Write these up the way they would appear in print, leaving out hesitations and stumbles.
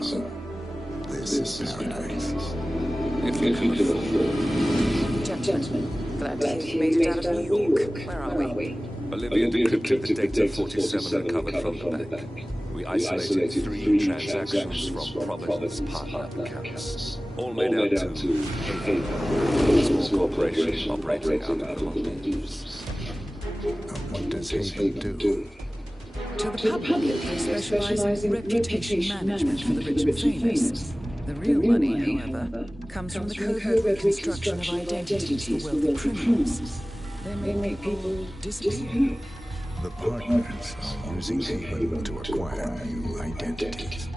This is paradise. If you can afford. Gentlemen, glad to hear you made it out of New York. Where are we? Olivia decrypted the data 47 recovered from the bank. We isolated 3 transactions from Providence partner accounts. All made out to Hitman, a small corporation operating out of the Maldives. What does Haven do? To the public, they specialize in reputation management for the rich and famous. The real money, however, comes from the covert reconstruction of identities for wealthy criminals. They make people disappear. The partners are using Haven to acquire new identities.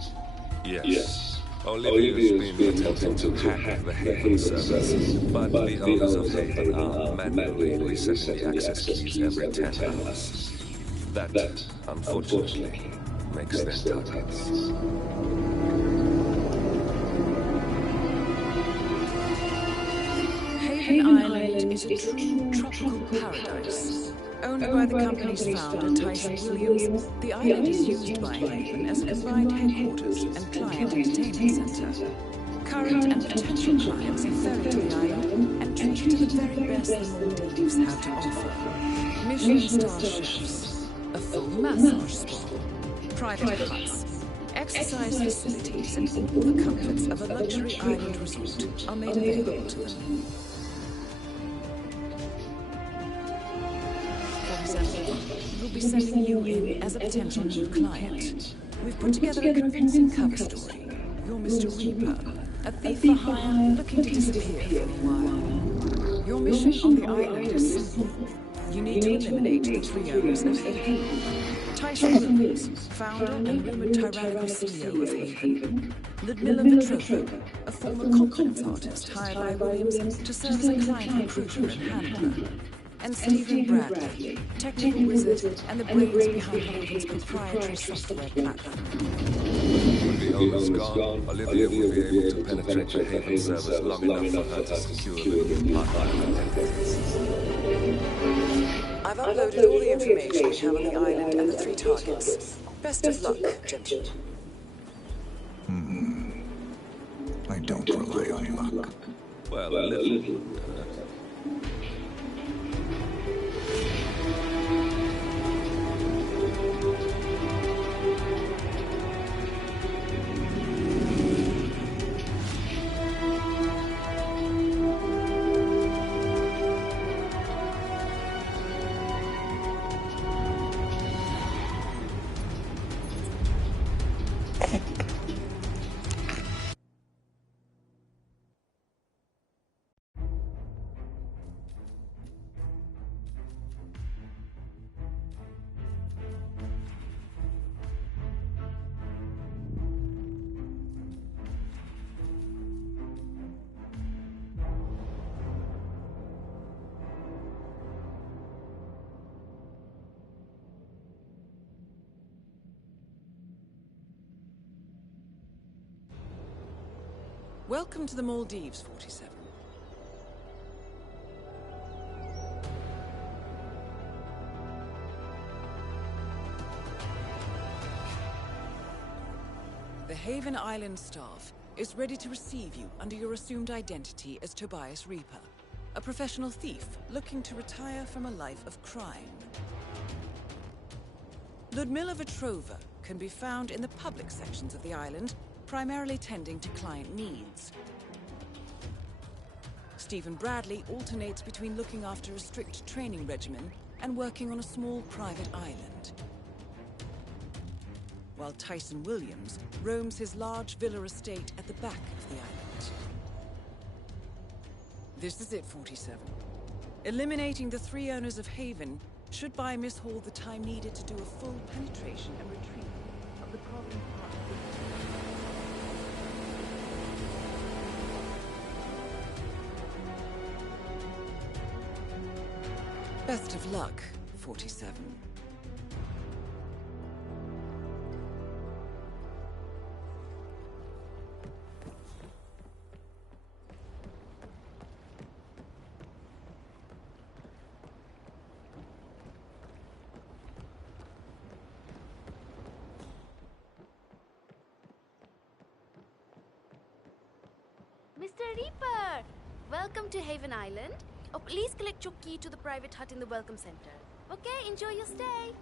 Yes. Olivia's been attempting to hack the Haven service, but the owners of Haven are manually resetting the access keys every 10 hours. That, unfortunately, makes them targets. Haven Island is a true tropical paradise. Owned by the company's founder, Tyson Williams, the island is used by Haven as a combined headquarters and client entertainment center. Current and potential clients are ferried to the island and treated to the very best the Maldives have to offer. Michelin-star chefs, a full massage spa, private huts, exercise facilities, and all the comforts of a luxury island resort are made available to them. We'll be sending you in as a potential new client. We've put together a convincing cover story. You're Mr. Reaper, a thief for hire looking to disappear for a while. Your mission on the island is simple. You need to eliminate the 3 owners of Haven. Tyson Williams, founder and rumored tyrannical CEO of Haven. Ludmilla Petrova, a former confidence artist hired by Williams to serve as a client recruiter and handler. And Stephen Bradley, technical wizard and the brains behind Haven's proprietary software platform. When the owner's gone, Olivia will be able to penetrate the Haven servers long enough for her to secure the new partner identities. I've uploaded all the information we have on the island and the 3 targets. Best of luck, gentlemen. I don't rely on luck. Well, a little. Welcome to the Maldives, 47. The Haven Island staff is ready to receive you under your assumed identity as Tobias Reaper, a professional thief looking to retire from a life of crime. Ludmilla Petrova can be found in the public sections of the island, primarily tending to client needs. Stephen Bradley alternates between looking after a strict training regimen and working on a small private island, while Tyson Williams roams his large villa estate at the back of the island. This is it, 47. Eliminating the 3 owners of Haven should buy Miss Hall the time needed to do a full penetration and retrieve of the Providence part. Best of luck, 47. Reaper! Welcome to Haven Island. Oh, please collect your key to the private hut in the Welcome Center. Okay, enjoy your stay.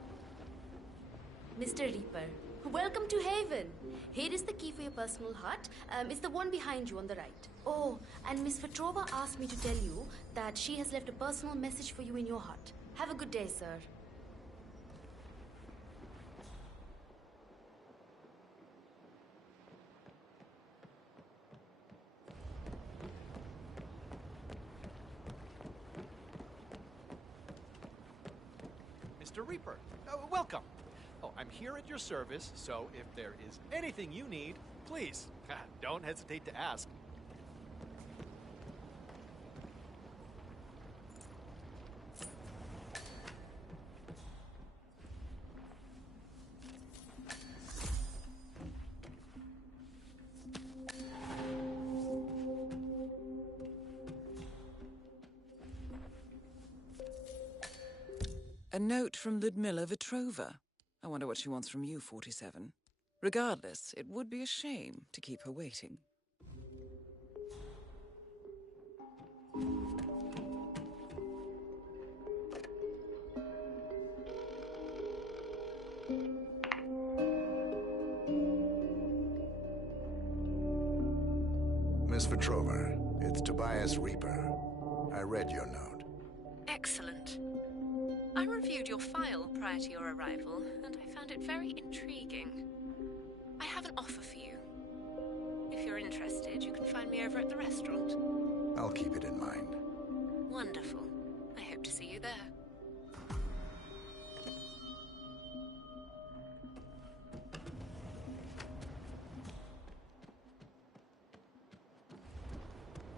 Mr. Reaper, welcome to Haven. Here is the key for your personal hut. It's the one behind you on the right. Oh, and Miss Petrova asked me to tell you that she has left a personal message for you in your hut. Have a good day, sir. Mr. Reaper, welcome. Oh, I'm here at your service, so if there is anything you need, please, don't hesitate to ask. A note from Ludmila Vetrova. I wonder what she wants from you, 47. Regardless, it would be a shame to keep her waiting. Miss Petrova, it's Tobias Reaper. I read your note. Excellent. I reviewed your file prior to your arrival, and I found it very intriguing. I have an offer for you. If you're interested, you can find me over at the restaurant. I'll keep it in mind. Wonderful. I hope to see you there.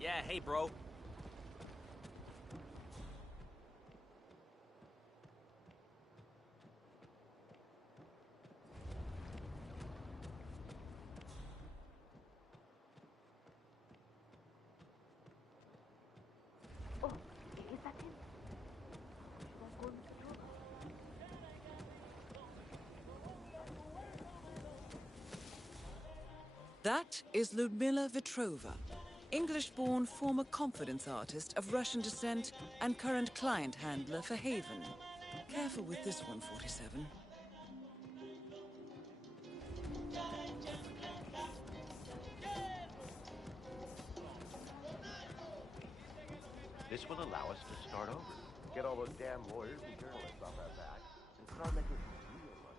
Yeah, hey, bro. That is Ludmila Vetrova, English-born former confidence artist of Russian descent and current client handler for Haven. Careful with this one, 47. This will allow us to start over. Get all those damn lawyers and journalists off our backs and start making real money.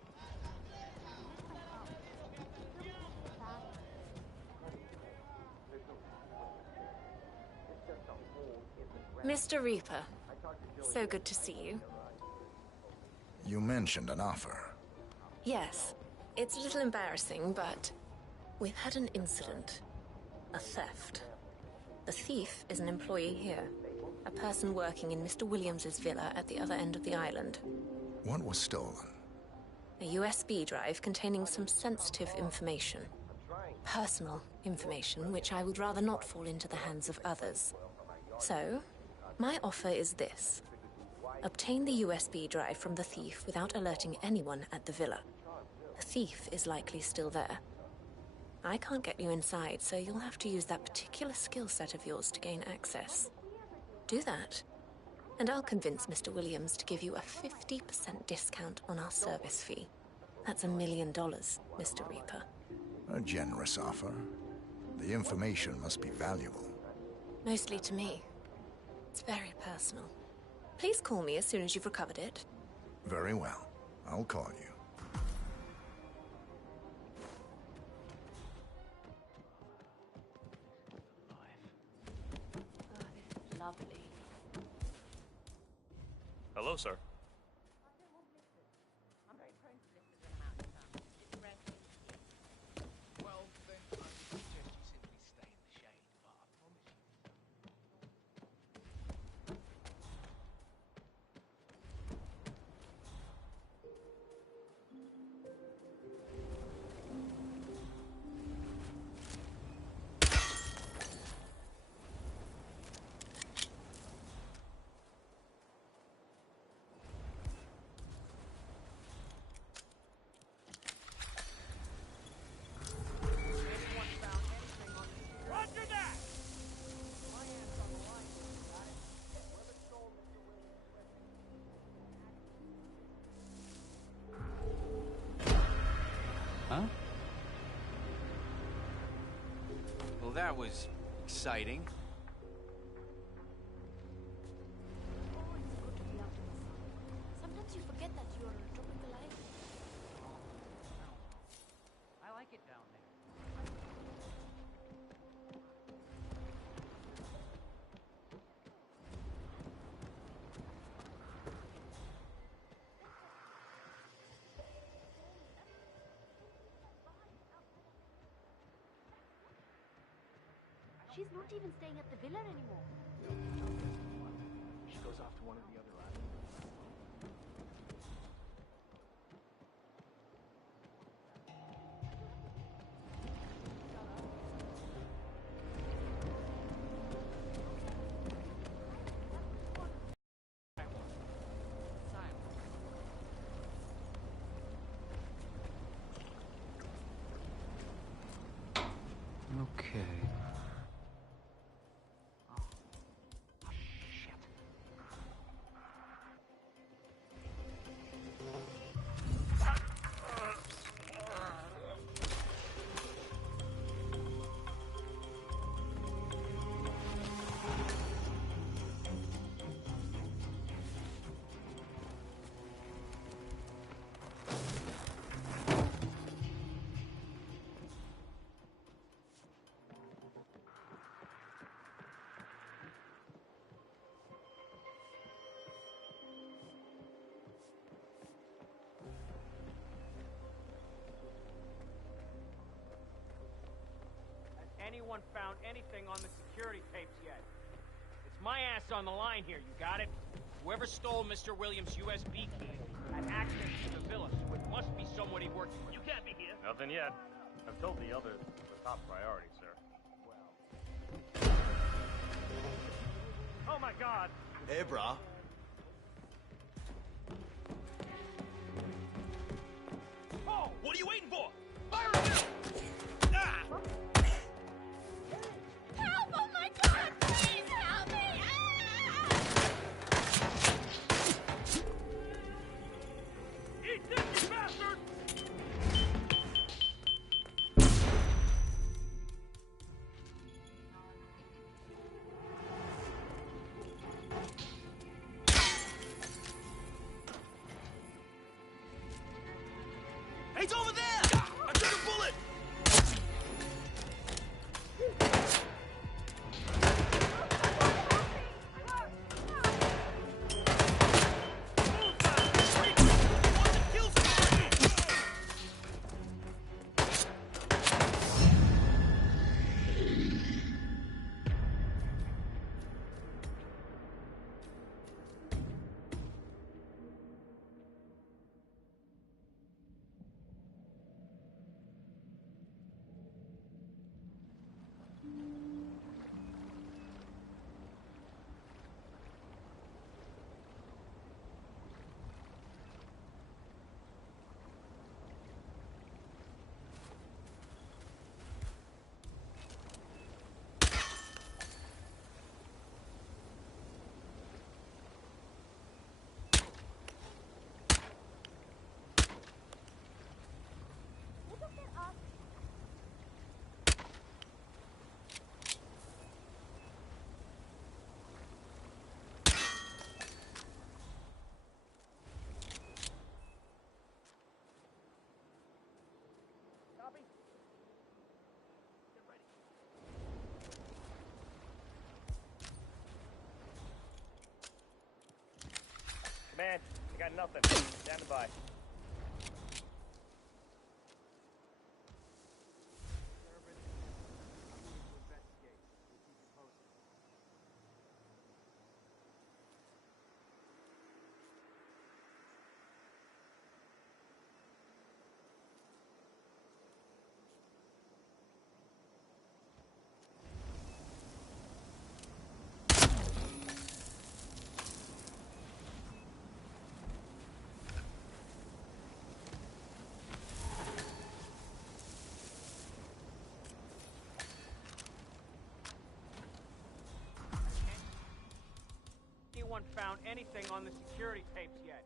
Mr. Reaper, so good to see you. You mentioned an offer. Yes, it's a little embarrassing, but we've had an incident. A theft. The thief is an employee here. A person working in Mr. Williams's villa at the other end of the island. What was stolen? A USB drive containing some sensitive information. Personal information, which I would rather not fall into the hands of others. So, my offer is this. Obtain the USB drive from the thief without alerting anyone at the villa. The thief is likely still there. I can't get you inside, so you'll have to use that particular skill set of yours to gain access. Do that, and I'll convince Mr. Williams to give you a 50% discount on our service fee. That's $1 million, Mr. Reaper. A generous offer. The information must be valuable. Mostly to me. It's very personal. Please call me as soon as you've recovered it. Very well. I'll call you. Lovely. Hello, sir. Huh? Well, that was exciting. Oh, it's good to be out in the sun. Sometimes you forget that you're on a tropical island. I like it down there. She's not even staying at the villa anymore. She goes off to one of the other islands. Okay. Anyone found anything on the security tapes yet? It's my ass on the line here, you got it? Whoever stole Mr. Williams' USB key had access to the villa, so it must be somebody working. You can't be here. Nothing yet. I've told the others it's the top priority, sir. Oh my God! Hey, brah. Oh! What are you waiting for? Fire him now! Ah! Help! Oh my God! Please help me! Eat this, you bastard! It's over there! I took a bullet! Command, I got nothing. Standing by. Anyone found anything on the security tapes yet?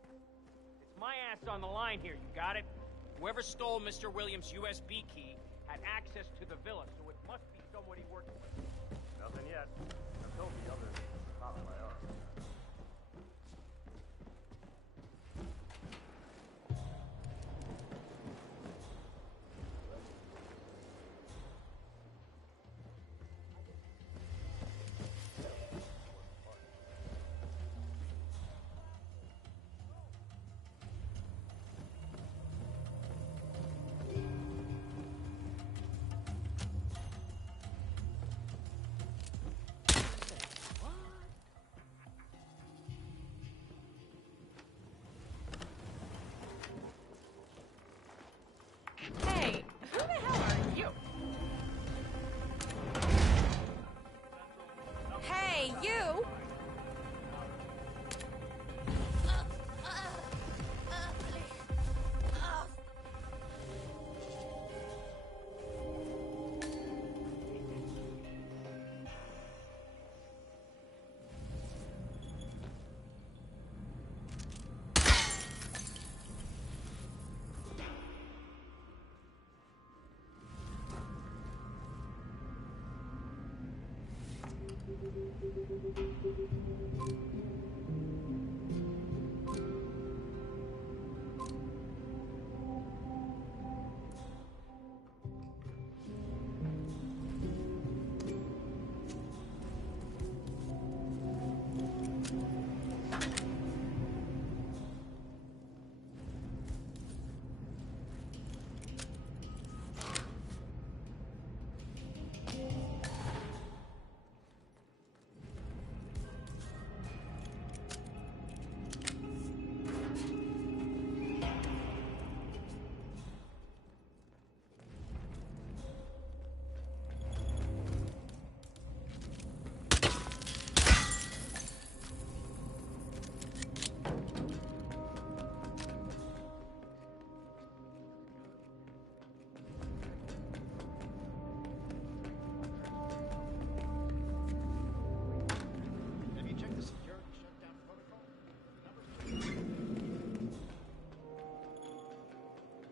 It's my ass on the line here, you got it? Whoever stole Mr. Williams' USB key had access to the villa, so it must be someone he worked with. Nothing yet. I've told the others it's a top priority. Hey, who the hell are you? Hey, you!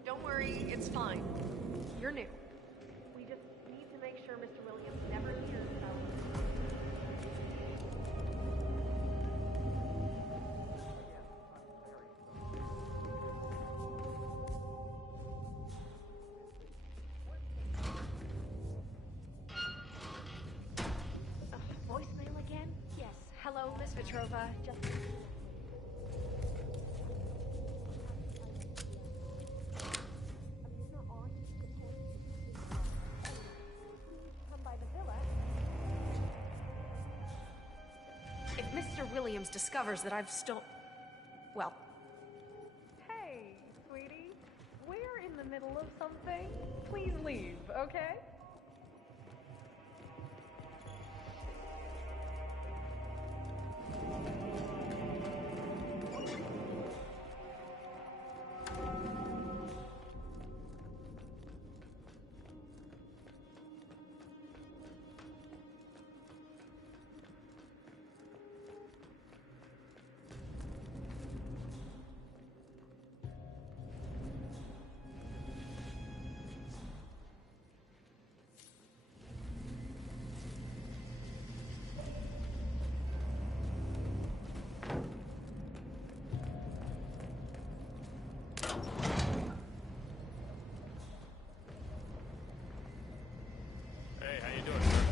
Don't worry, it's fine. You're new. We just need to make sure Mr. Williams never hears about it. Voicemail again? Yes. Hello, Miss Petrova. Just... If Mr. Williams discovers that I've well... Hey, sweetie. We're in the middle of something. Please leave, okay? Hey, how you doing, sir?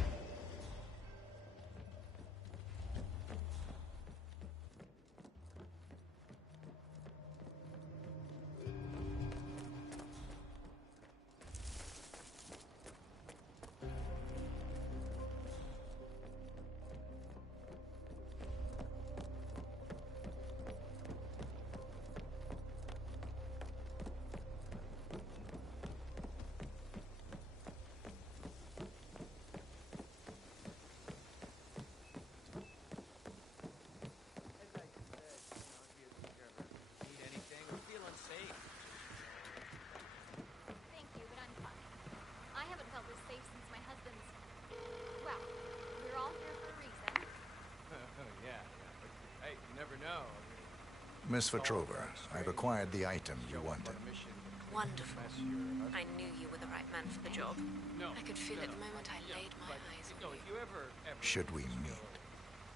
Need anything or feel unsafe? Thank you, but I'm fine. I haven't felt this safe since my husband's... Well, we're all here for a reason. Yeah, but hey, you never know. Miss Petrova, I've acquired the item you wanted. Wonderful. I knew you were the right man for the job. No. I could feel no, it the no. moment I Yeah, laid my but, eyes on no, you. if you ever Should we meet?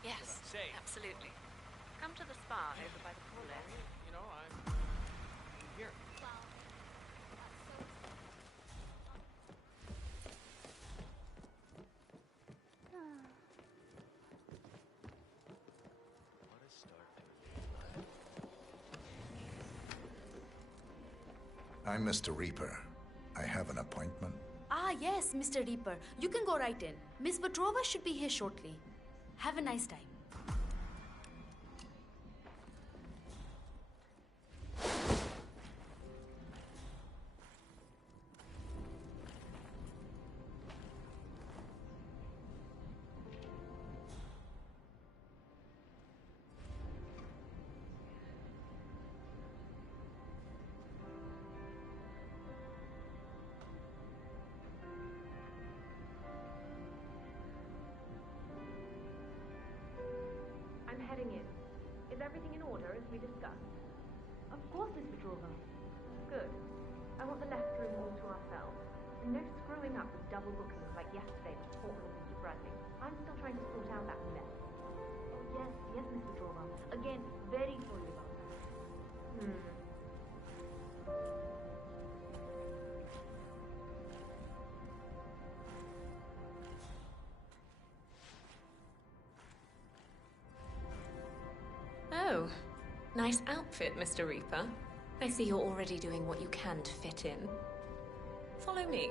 Yes, Say. absolutely. Come to the spa over by the pool area. You know, I'm here. Wow. What a start to I'm Mr. Reaper. I have an appointment. Ah, yes, Mr. Reaper. You can go right in. Miss Petrova should be here shortly. Have a nice time. I'm heading in. Is everything in order as we discussed? Of course, Miss Petrova. Good. I want the left room all to ourselves. And no screwing up with double bookings like yesterday with Portland and Mr. Bradley. I'm still trying to sort out that mess. Oh, yes, yes, Miss Petrova. Again, very sorry about that. Oh, nice outfit, Mr. Reaper. I see you're already doing what you can to fit in. Follow me.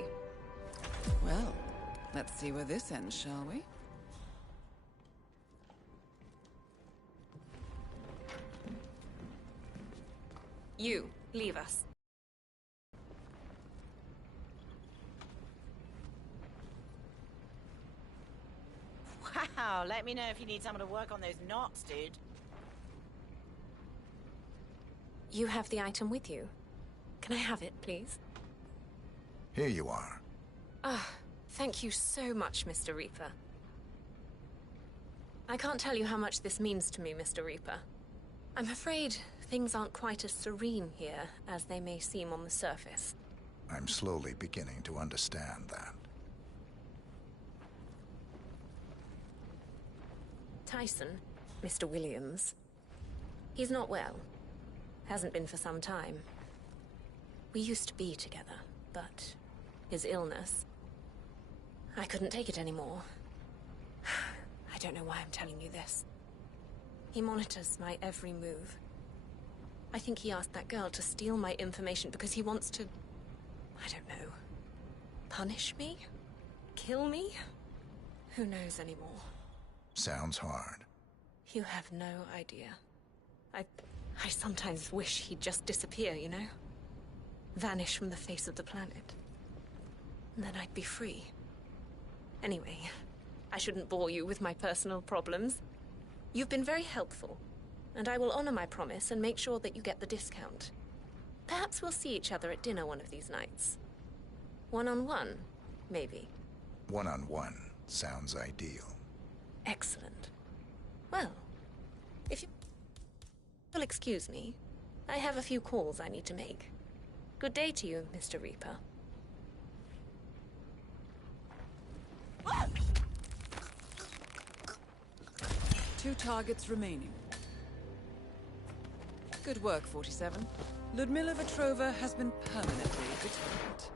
Well, let's see where this ends, shall we? You, leave us. Wow, let me know if you need someone to work on those knots, dude. You have the item with you. Can I have it, please? Here you are. Ah, thank you so much, Mr. Reaper. I can't tell you how much this means to me, Mr. Reaper. I'm afraid things aren't quite as serene here as they may seem on the surface. I'm slowly beginning to understand that. Tyson, Mr. Williams, he's not well. Hasn't been for some time. We used to be together, but his illness... I couldn't take it anymore. I don't know why I'm telling you this. He monitors my every move. I think he asked that girl to steal my information because he wants to... I don't know. Punish me? Kill me? Who knows anymore? Sounds hard. You have no idea. I sometimes wish he'd just disappear, you know? Vanish from the face of the planet. And then I'd be free. Anyway, I shouldn't bore you with my personal problems. You've been very helpful, and I will honor my promise and make sure that you get the discount. Perhaps we'll see each other at dinner one of these nights. One-on-one, maybe. One-on-one sounds ideal. Excellent. Well, if you'll excuse me, I have a few calls I need to make. Good day to you, Mr. Reaper. 2 targets remaining. Good work, 47. Ludmila Vetrova has been permanently detained.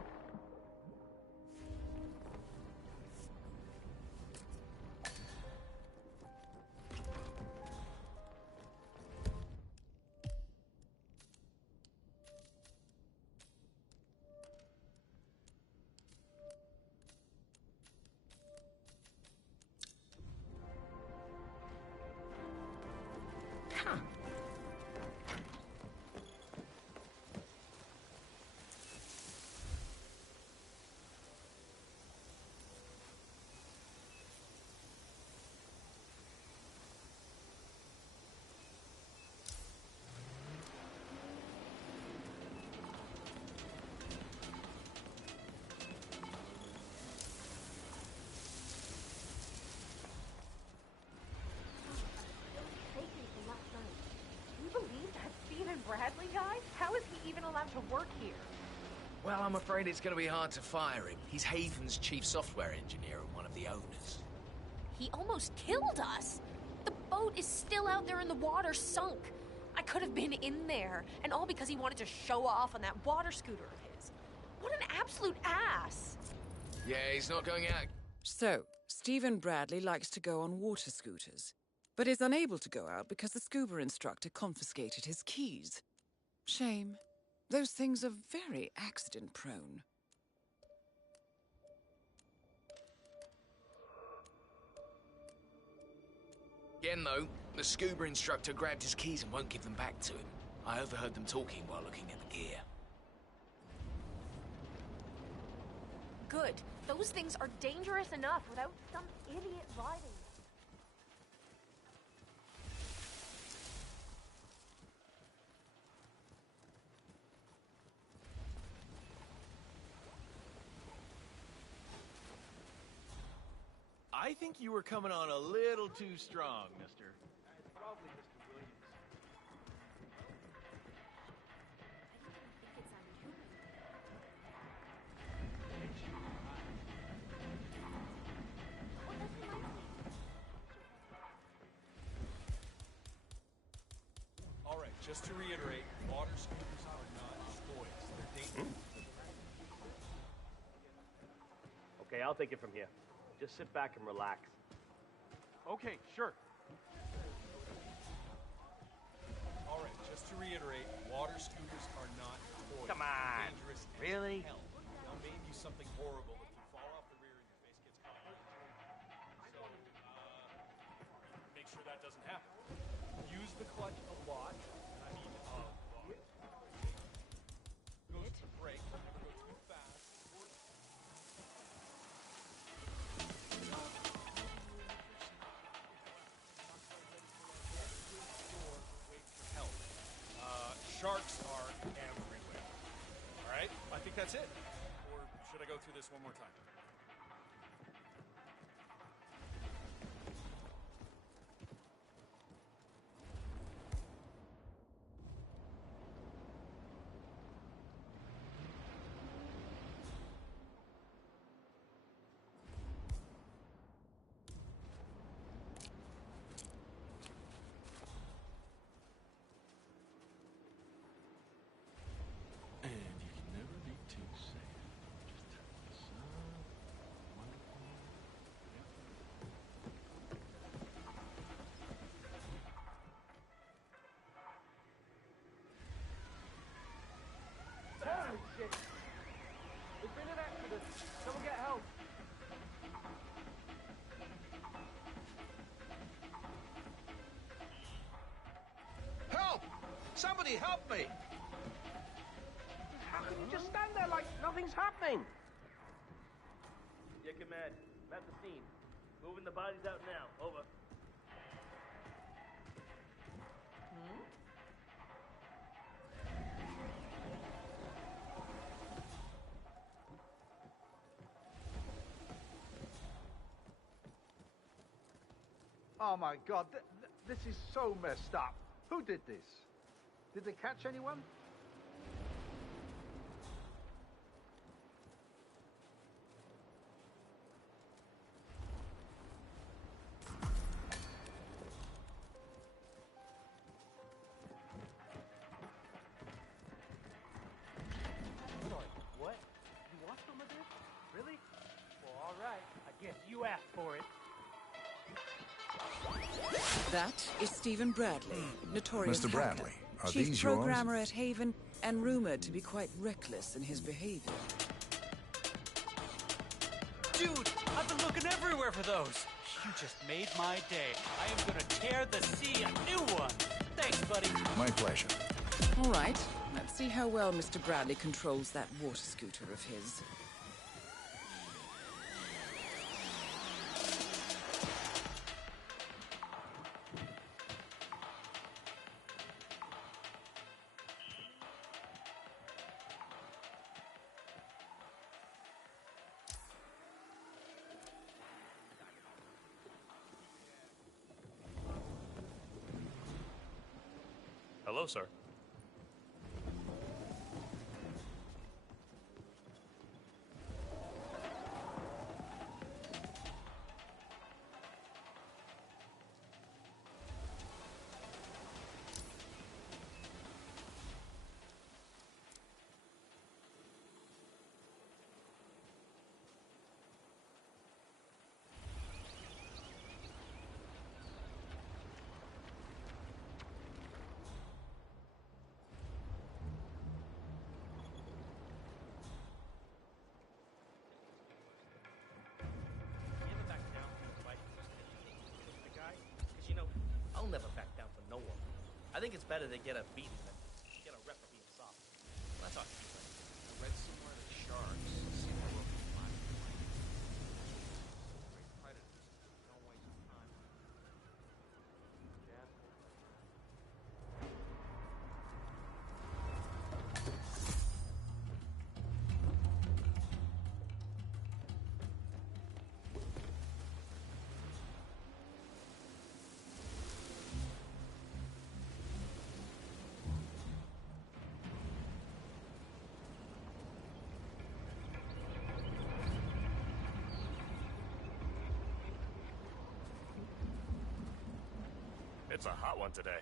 Bradley guy? How is he even allowed to work here? Well, I'm afraid it's going to be hard to fire him. He's Haven's chief software engineer and one of the owners. He almost killed us! The boat is still out there in the water, sunk. I could have been in there, and all because he wanted to show off on that water scooter of his. What an absolute ass! Yeah, he's not going out. So, Stephen Bradley likes to go on water scooters, but is unable to go out because the scuba instructor confiscated his keys. Shame. Those things are very accident-prone. Again, though, the scuba instructor grabbed his keys and won't give them back to him. I overheard them talking while looking at the gear. Good. Those things are dangerous enough without some idiot riding them. I think you were coming on a little too strong, mister. Probably Mr. Williams. All right, just to reiterate, water scooters are not toys. They're dangerous. Okay, I'll take it from here. Just sit back and relax. Okay, sure. All right, just to reiterate, water scooters are not toys. Come on. They're dangerous as Really? hell. They'll maybe do something horrible if you fall off the rear and your face gets caught. So, make sure that doesn't happen. Use the clutch a lot. I mean, a lot. Goes to the brake. Never go too fast. Sharks are everywhere. All right? I think that's it. Or should I go through this one more time? And you can never be too safe. Just turn this up. Holy shit! There's been an accident. Someone get help. Help! Somebody help me! How can you just stand there like nothing's happening? Yeah, command. I'm at the scene. Moving the bodies out now. Over. Oh my god, this is so messed up. Who did this? Did they catch anyone? Sorry, what? You watched some of this? Really? Well, all right. I guess you asked for it. That is Stephen Bradley, notorious Mr. hacker, Bradley, are chief these yours? programmer at Haven, and rumored to be quite reckless in his behavior. Dude, I've been looking everywhere for those. You just made my day. I am gonna tear the sea a new one. Thanks, buddy. My pleasure. All right, let's see how well Mr. Bradley controls that water scooter of his. Hello, sir. think it's better they get a beating than get a rep for being soft. Well, that's all. I read somewhere that sharks see the world from black and white. Great predators. Don't waste time. It's a hot one today.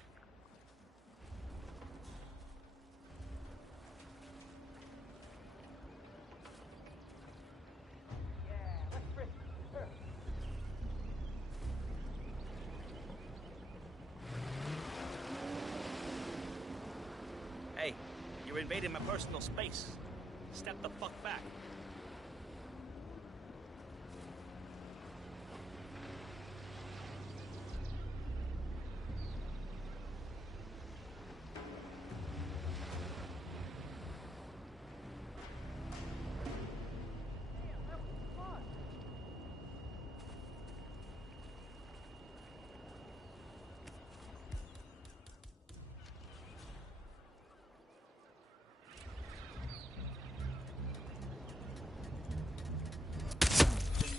Hey, you're invading my personal space. Step the fuck back.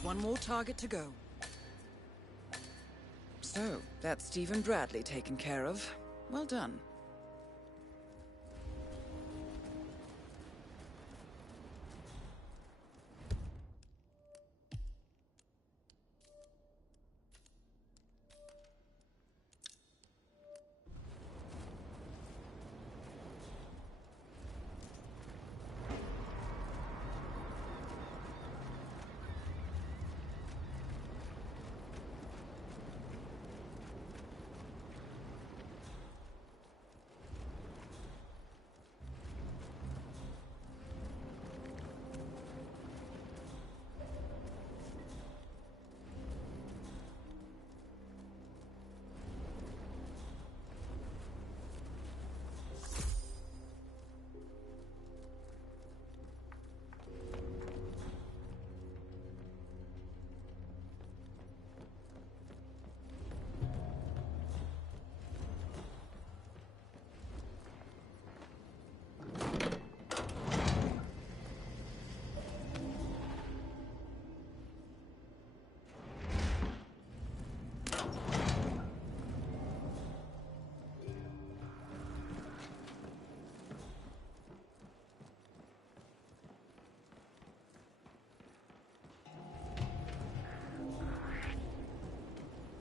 One more target to go. So, that's Stephen Bradley taken care of. Well done.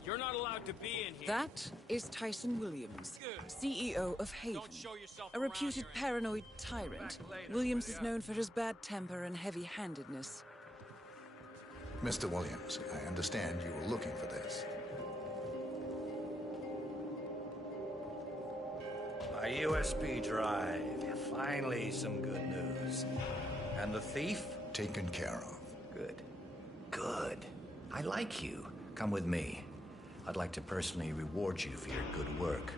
You're not allowed to be in here. That is Tyson Williams, CEO of Haven. A reputed paranoid tyrant, Williams is known for his bad temper and heavy-handedness. Mr. Williams, I understand you were looking for this. A USB drive. Finally, some good news. And the thief? Taken care of. Good. Good. I like you. Come with me. I'd like to personally reward you for your good work.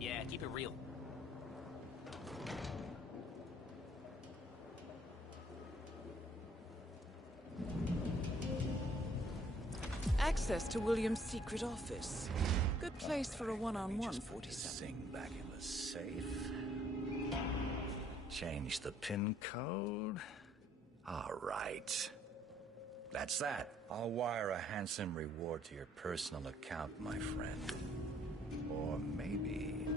Yeah, keep it real. Access to Williams' secret office. Good place for a one-on-one, 47. Thing back in the safe. Change the PIN code. All right. That's that. I'll wire a handsome reward to your personal account, my friend. Or maybe...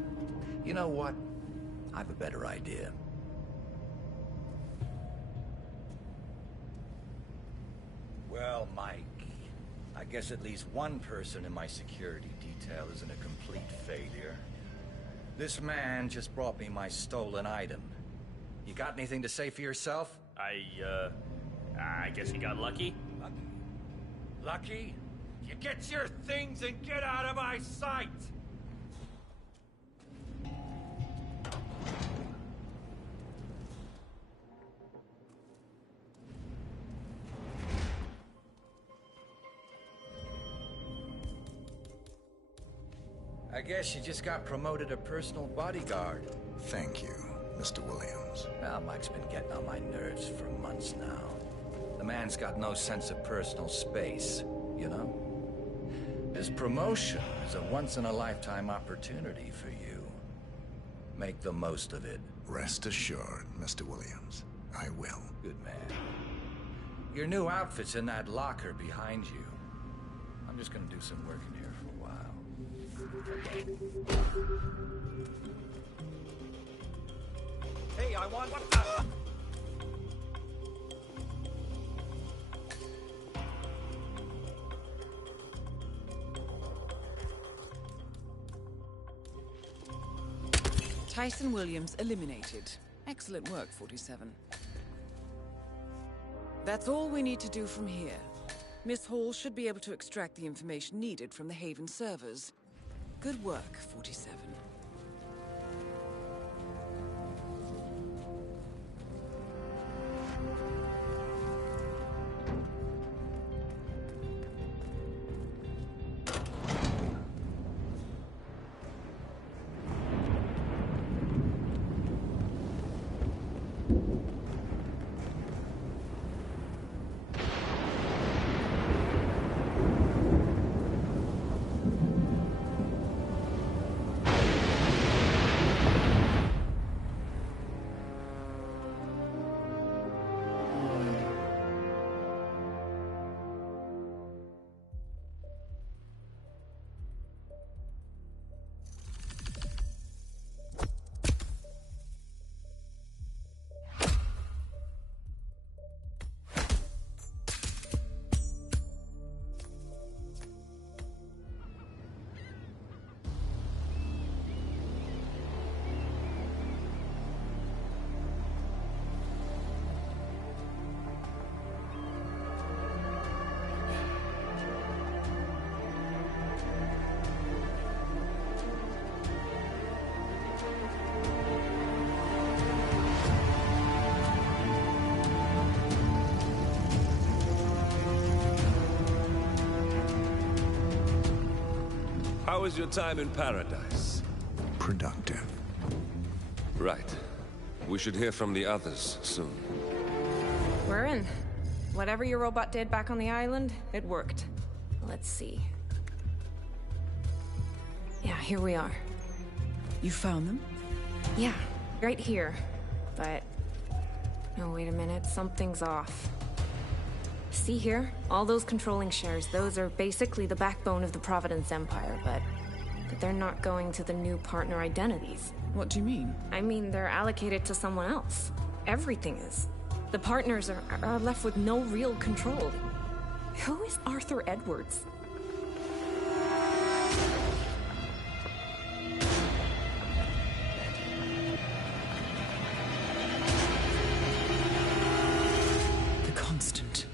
You know what? I have a better idea. Well, Mike, I guess at least one person in my security detail isn't a complete failure. This man just brought me my stolen item. You got anything to say for yourself? I guess you got lucky? Lucky? You get your things and get out of my sight! I guess you just got promoted to personal bodyguard. Thank you, Mr. Williams. Well, Mike's been getting on my nerves for months now. The man's got no sense of personal space, you know? This promotion is a once-in-a-lifetime opportunity for you. Make the most of it. Rest assured, Mr. Williams. I will. Good man. Your new outfit's in that locker behind you. I'm just gonna do some work in here for a while. Hey, I want... What the... Tyson Williams eliminated. Excellent work, 47. That's all we need to do from here. Miss Hall should be able to extract the information needed from the Haven servers. Good work, 47. How was your time in paradise? Productive. Right. We should hear from the others soon. We're in. Whatever your robot did back on the island, it worked. Let's see. Yeah, here we are. You found them? Yeah, right here. But... oh, wait a minute. Something's off. See here? All those controlling shares, those are basically the backbone of the Providence Empire, but they're not going to the new partner identities. What do you mean? I mean, they're allocated to someone else. Everything is. The partners are left with no real control. Who is Arthur Edwards? The Constant.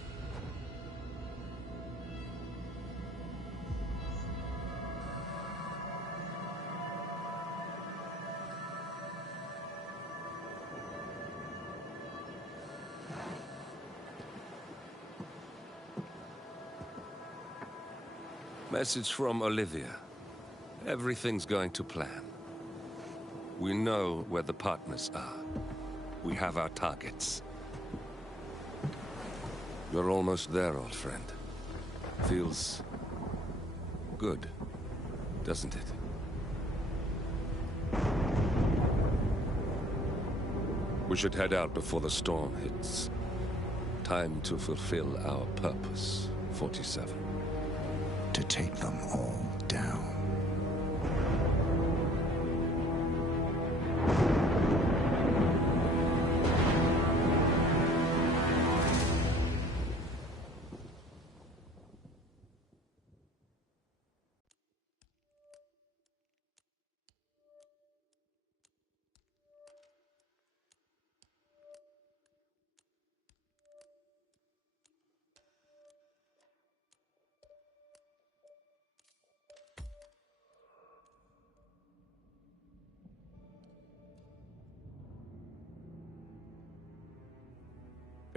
Message from Olivia. Everything's going to plan. We know where the partners are. We have our targets. You're almost there, old friend. Feels good, doesn't it? We should head out before the storm hits. Time to fulfill our purpose, 47. To take them all down.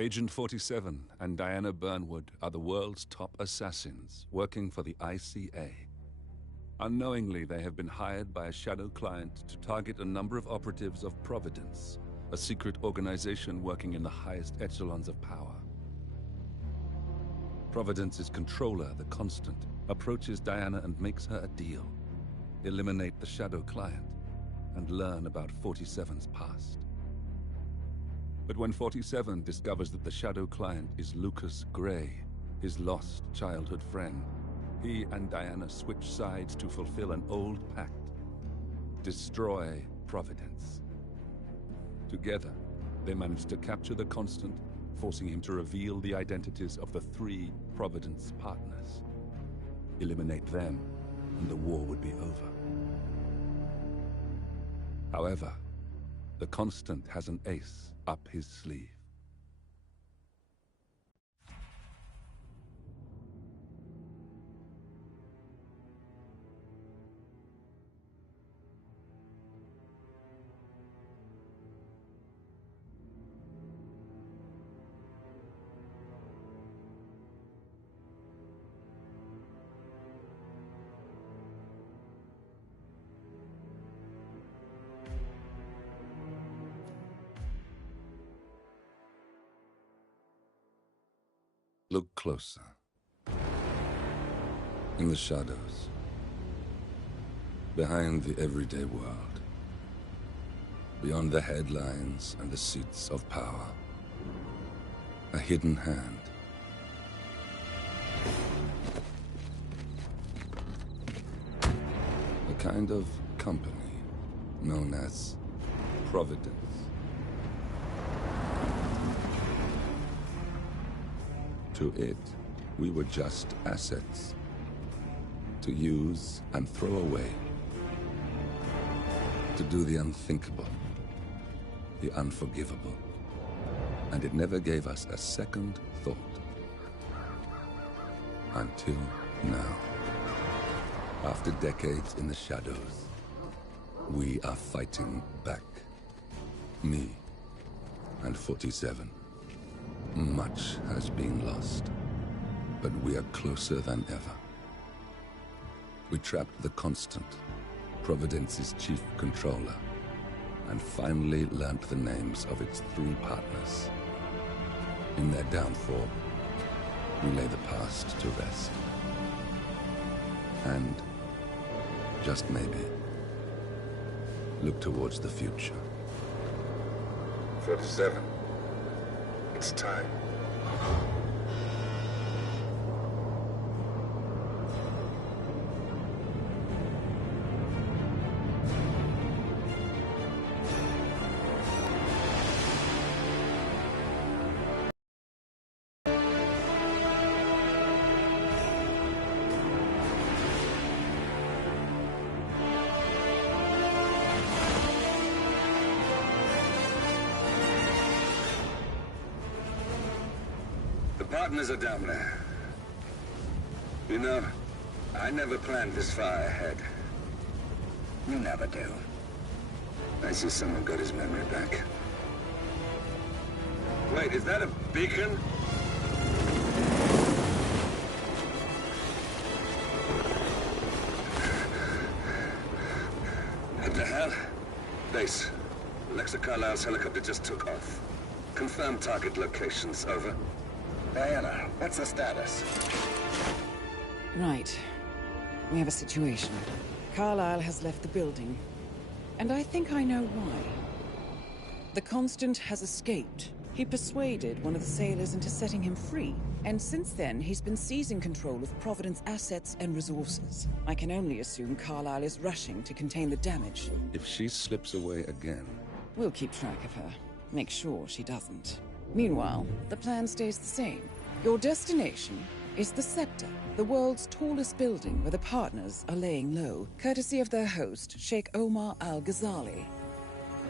Agent 47 and Diana Burnwood are the world's top assassins working for the ICA. Unknowingly, they have been hired by a shadow client to target a number of operatives of Providence, a secret organization working in the highest echelons of power. Providence's controller, the Constant, approaches Diana and makes her a deal. Eliminate the shadow client and learn about 47's past. But when 47 discovers that the shadow client is Lucas Gray, his lost childhood friend, he and Diana switch sides to fulfill an old pact. Destroy Providence. Together, they manage to capture the Constant, forcing him to reveal the identities of the 3 Providence partners. Eliminate them, and the war would be over. However, the Constant has an ace up his sleeve. Look closer. In the shadows. Behind the everyday world. Beyond the headlines and the seats of power. A hidden hand. A kind of company known as Providence. To it, we were just assets. To use and throw away. To do the unthinkable. The unforgivable. And it never gave us a second thought. Until now. After decades in the shadows, we are fighting back. Me and 47. Much has been lost, but we are closer than ever. We trapped the Constant, Providence's chief controller, and finally learnt the names of its 3 partners. In their downfall, we lay the past to rest. And, just maybe, look towards the future. 47. It's time. Partners are down there. You know, I never planned this far ahead. You never do. I see someone got his memory back. Wait, is that a beacon? What the hell? Base. Alexa Carlisle's helicopter just took off. Confirm target locations, over. Diana, what's the status? Right. We have a situation. Carlisle has left the building. And I think I know why. The Constant has escaped. He persuaded one of the sailors into setting him free. And since then, he's been seizing control of Providence assets and resources. I can only assume Carlisle is rushing to contain the damage. If she slips away again... We'll keep track of her. Make sure she doesn't. Meanwhile, the plan stays the same. Your destination is the Scepter, the world's tallest building where the partners are laying low, courtesy of their host, Sheikh Omar Al-Ghazali.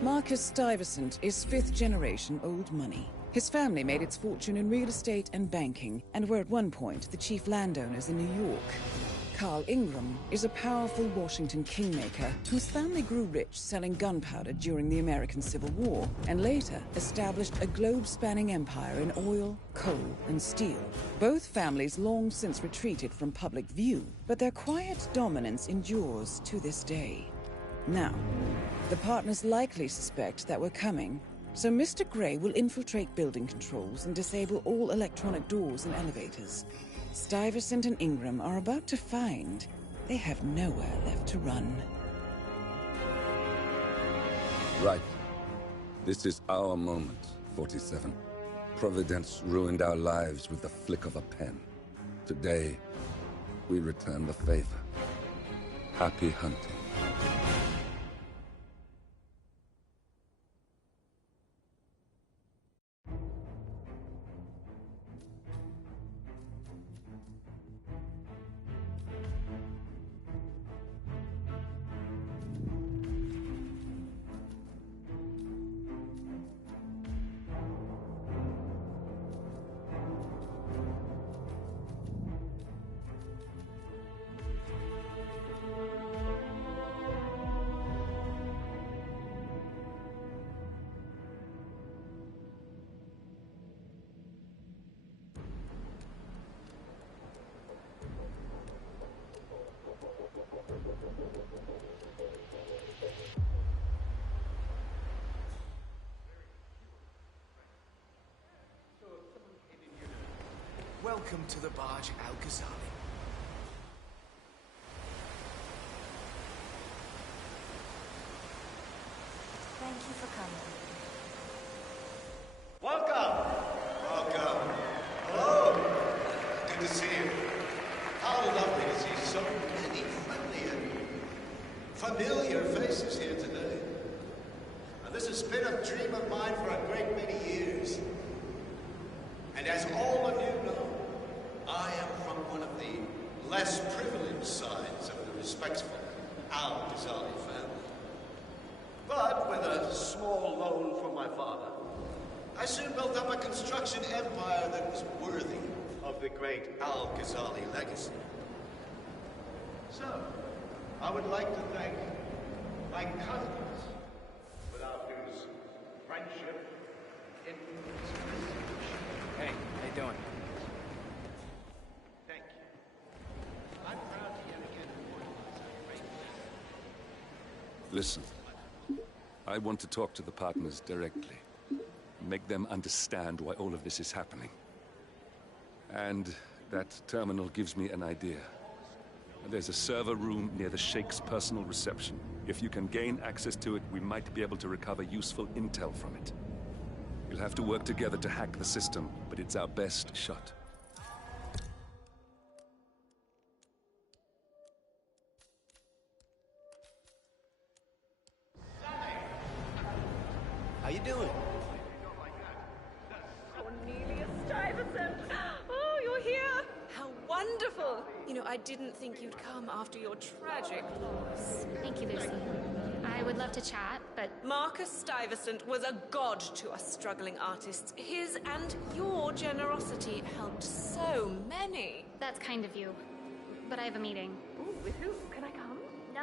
Marcus Stuyvesant is 5th-generation old money. His family made its fortune in real estate and banking, and were at one point the chief landowners in New York. Carl Ingram is a powerful Washington kingmaker whose family grew rich selling gunpowder during the American Civil War and later established a globe-spanning empire in oil, coal, and steel. Both families long since retreated from public view, but their quiet dominance endures to this day. Now, the partners likely suspect that we're coming, so Mr. Grey will infiltrate building controls and disable all electronic doors and elevators. Stuyvesant and Ingram are about to find they have nowhere left to run. Right. This is our moment, 47. Providence ruined our lives with the flick of a pen. Today, we return the favor. Happy hunting. Welcome to the barge, Al-Ghazali. Thank you for coming. Welcome! Welcome. Hello! Good to see you. How lovely to see so many friendly and familiar faces here today. Now, this has been a dream of mine for a great many years. And as all of you know, I am from one of the less privileged sides of the respectful Al-Ghazali family. But with a small loan from my father, I soon built up a construction empire that was worthy of the great Al-Ghazali legacy. So, I would like to thank my cousins, without whose friendship, influence, Hey, how you doing? thank you. I'm proud to yet again immortalize our great Listen, I want to talk to the partners directly. Make them understand why all of this is happening. And that terminal gives me an idea. There's a server room near the Sheikh's personal reception. If you can gain access to it, we might be able to recover useful intel from it. We'll have to work together to hack the system, but it's our best shot. How you doing? Cornelia Stuyvesant! Oh, you're here! How wonderful! You know, I didn't think you'd come after your tragic loss. Thank you, Lucy. I would love to chat, but Marcus Stuyvesant was a god to us struggling artists. His and your generosity helped so many. that's kind of you. But I have a meeting. Ooh, with who? Can I come? No.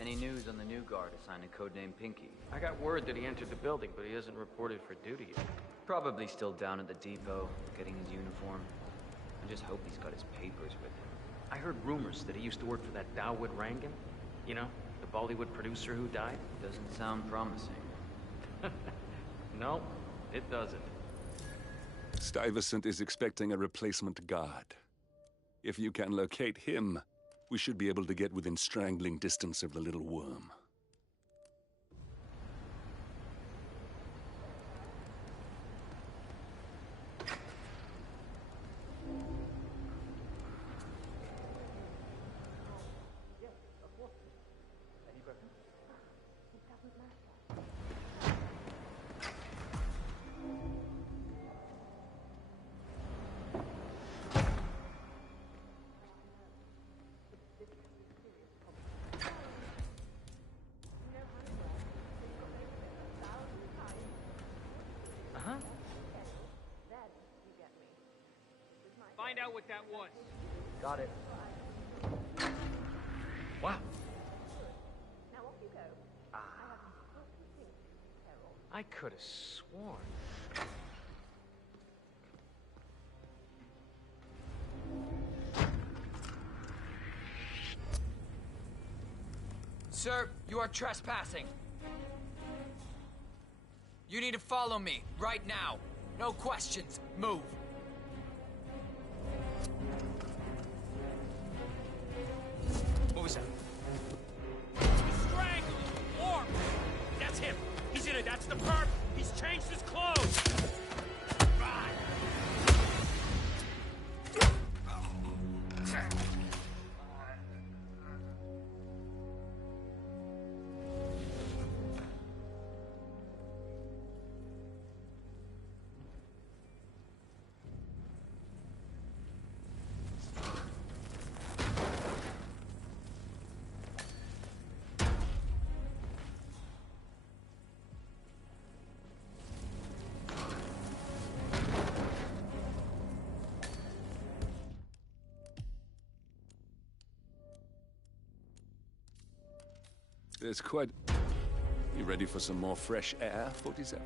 Any news on the new guard assigned to codename Pinky? I got word that he entered the building, but he hasn't reported for duty yet. Probably still down at the depot, getting his uniform. I just hope he's got his papers with him. I heard rumors that he used to work for that Dawood Rangan. You know, the Bollywood producer who died. Doesn't sound promising. No, it doesn't. Stuyvesant is expecting a replacement guard. If you can locate him, we should be able to get within strangling distance of the little worm. Find out what that was. Got it. Wow. Now off you go. I could have sworn. Sir, you are trespassing. You need to follow me, right now. No questions. Move. What was that? Strangled! Warm! That's him! He's in it, that's the perp! He's changed his clothes! Right. There's quite... You ready for some more fresh air, 47?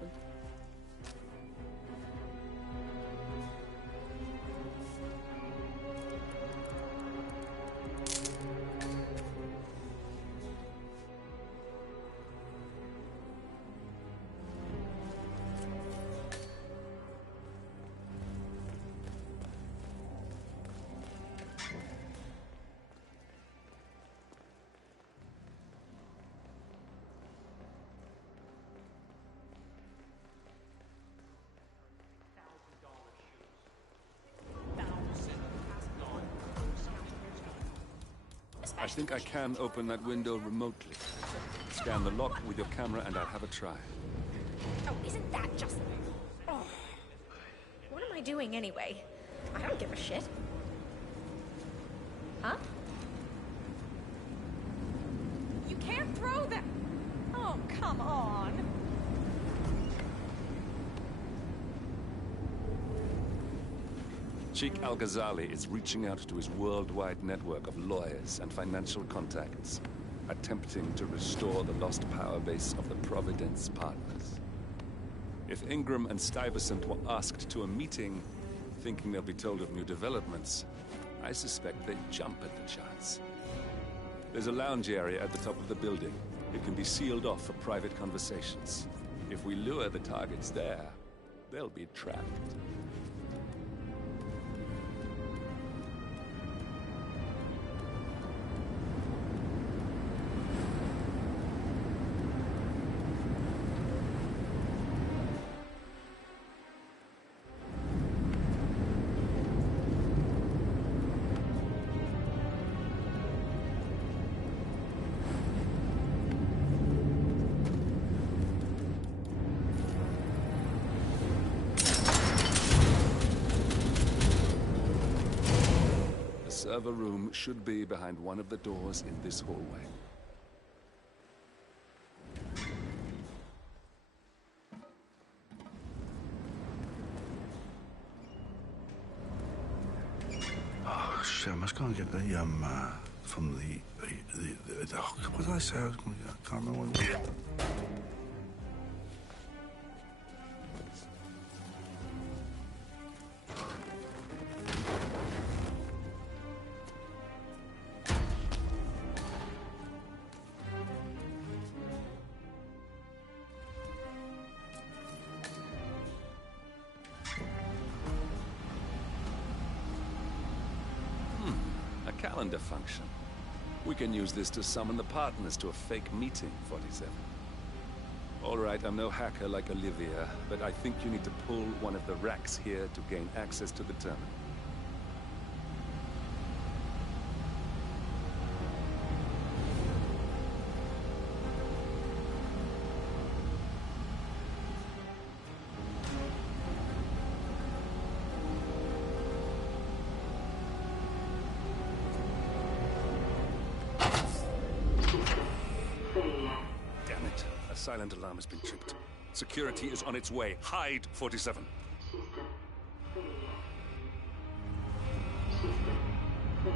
I think I can open that window remotely. Scan the lock with your camera and I'll have a try. Oh, isn't that just... Oh. What am I doing anyway? I don't give a shit. Huh? You can't throw that... Oh, come on. Sheikh Al-Ghazali is reaching out to his worldwide network of lawyers and financial contacts, attempting to restore the lost power base of the Providence Partners. If Ingram and Stuyvesant were asked to a meeting, thinking they'll be told of new developments, I suspect they'd jump at the chance. There's a lounge area at the top of the building. It can be sealed off for private conversations. If we lure the targets there, they'll be trapped. The server room should be behind one of the doors in this hallway. Oh shit! I must go and get the from the what did I say? I was going to get. I can't remember what it was. Calendar function. We can use this to summon the partners to a fake meeting, 47. All right, I'm no hacker like Olivia, but I think you need to pull one of the racks here to gain access to the terminal. Silent alarm has been tripped. Security is on its way. Hide, 47. And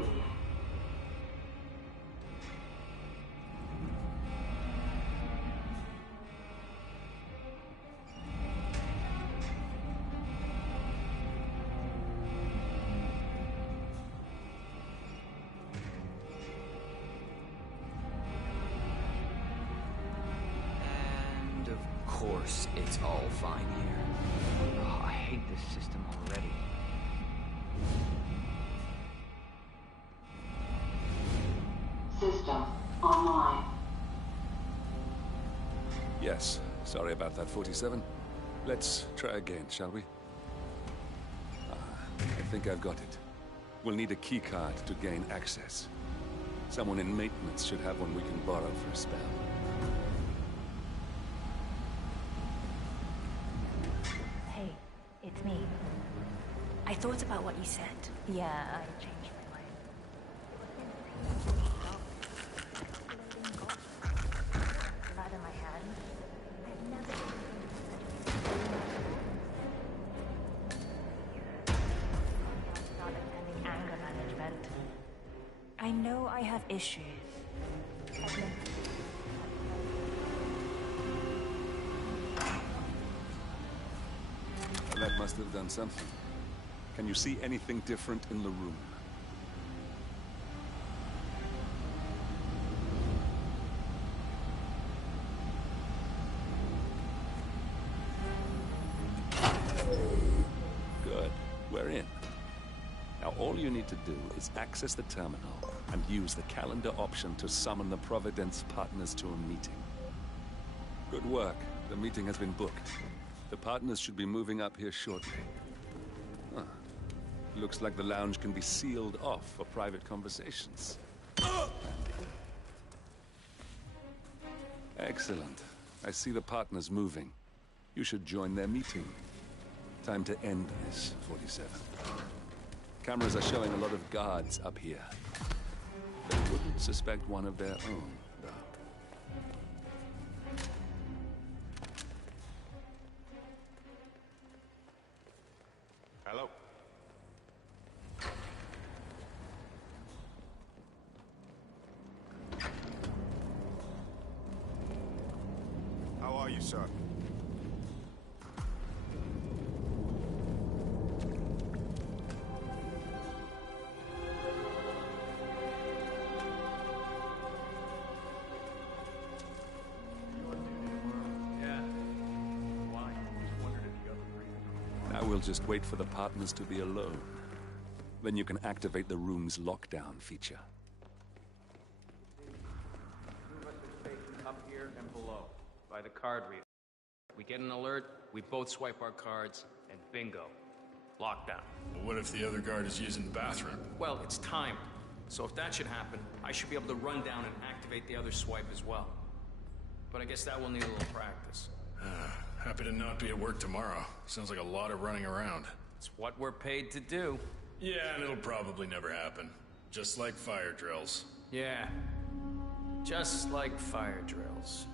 of course, it's all fine here. Oh, I hate this system already. System online. Yes, sorry about that, 47. Let's try again, shall we? I think I've got it. We'll need a keycard to gain access. Someone in maintenance should have one we can borrow for a spell. Hey, it's me. I thought about what you said. Yeah, I changed my mind. Blood in my hands. I've never start attending anger management. I know I have issues. That must have done something. Can you see anything different in the room? Good. We're in. Now all you need to do is access the terminal and use the calendar option to summon the Providence partners to a meeting. Good work. The meeting has been booked. The partners should be moving up here shortly. Huh. Looks like the lounge can be sealed off for private conversations. Excellent. I see the partners moving. You should join their meeting. Time to end this, 47. Cameras are showing a lot of guards up here. They wouldn't suspect one of their own, though. Hello. How are you, sir? Now we'll just wait for the partners to be alone. Then you can activate the room's lockdown feature. Two of us are stationed up here and below, by the card reader. We get an alert, we both swipe our cards, and bingo. Lockdown. Well, what if the other guard is using the bathroom? Well, it's timed. So if that should happen, I should be able to run down and activate the other swipe as well. But I guess that will need a little practice. Happy to not be at work tomorrow. Sounds like a lot of running around. It's what we're paid to do. Yeah, and it'll probably never happen. Just like fire drills. Yeah. Just like fire drills.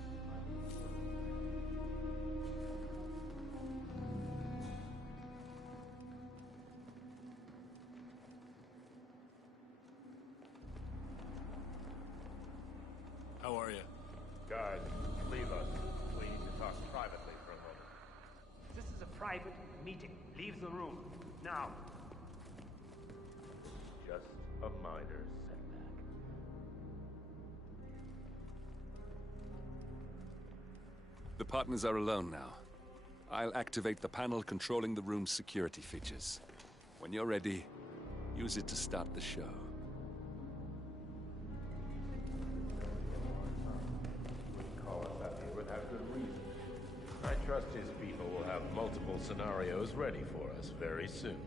How are you? Guard, leave us. We need to talk privately for a moment. This is a private meeting. Leave the room. Now. Just a minor setback. The partners are alone now. I'll activate the panel controlling the room's security features. When you're ready, use it to start the show. Call us that he would have good reason. I trust his people will have multiple scenarios ready for us very soon.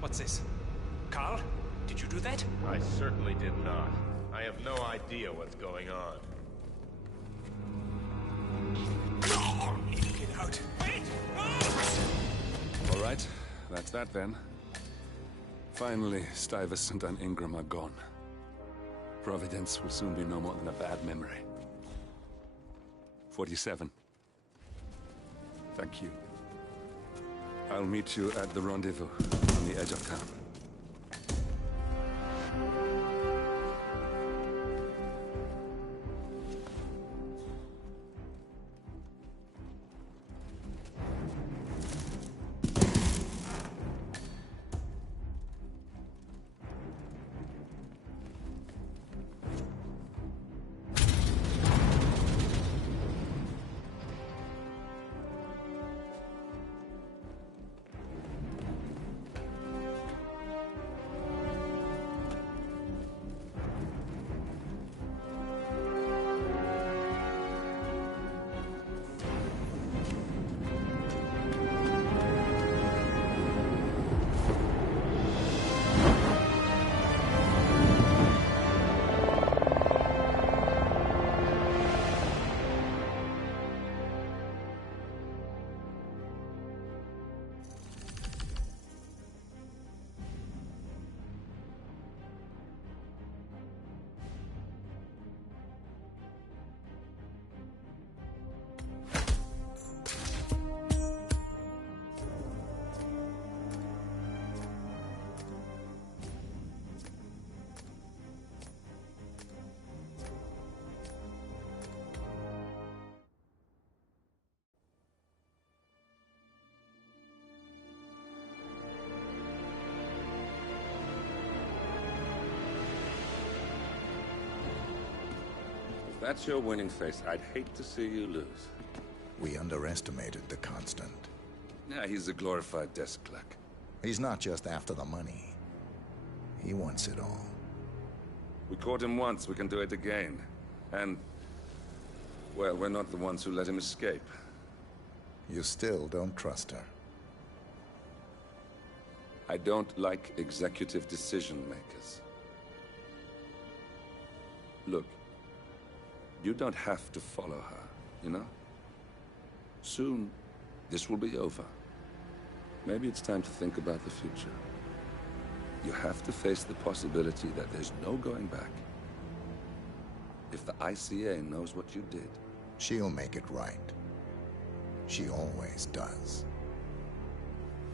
What's this? Carl? Did you do that? I certainly did not. I have no idea what's going on. Get out. Wait! All right, that's that then. Finally, Stuyvesant and Ingram are gone. Providence will soon be no more than a bad memory. 47. Thank you. I'll meet you at the rendezvous on the edge of town. If that's your winning face, I'd hate to see you lose. We underestimated the Constant. Yeah, he's a glorified desk clerk. He's not just after the money. He wants it all. We caught him once, we can do it again. And, well, we're not the ones who let him escape. You still don't trust her. I don't like executive decision makers. Look, you don't have to follow her, you know? Soon, this will be over. Maybe it's time to think about the future. You have to face the possibility that there's no going back. If the ICA knows what you did... She'll make it right. She always does.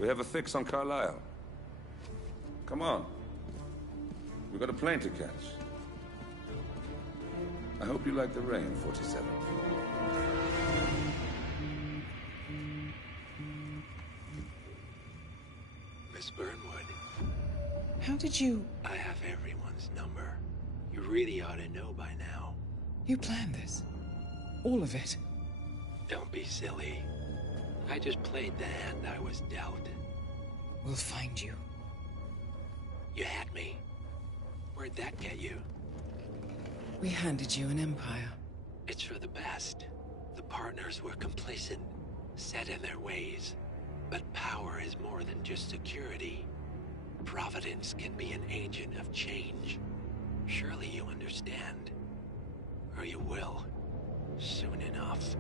We have a fix on Carlisle. Come on. We've got a plane to catch. I hope you like the rain, 47. Miss Burnwood. How did you... I have everyone's number. You really ought to know by now. You planned this? All of it? Don't be silly. I just played the hand I was dealt. We'll find you. You had me. Where'd that get you? We handed you an empire. It's for the best. The partners were complacent, set in their ways. But power is more than just security. Providence can be an agent of change. Surely you understand. Or you will. Soon enough.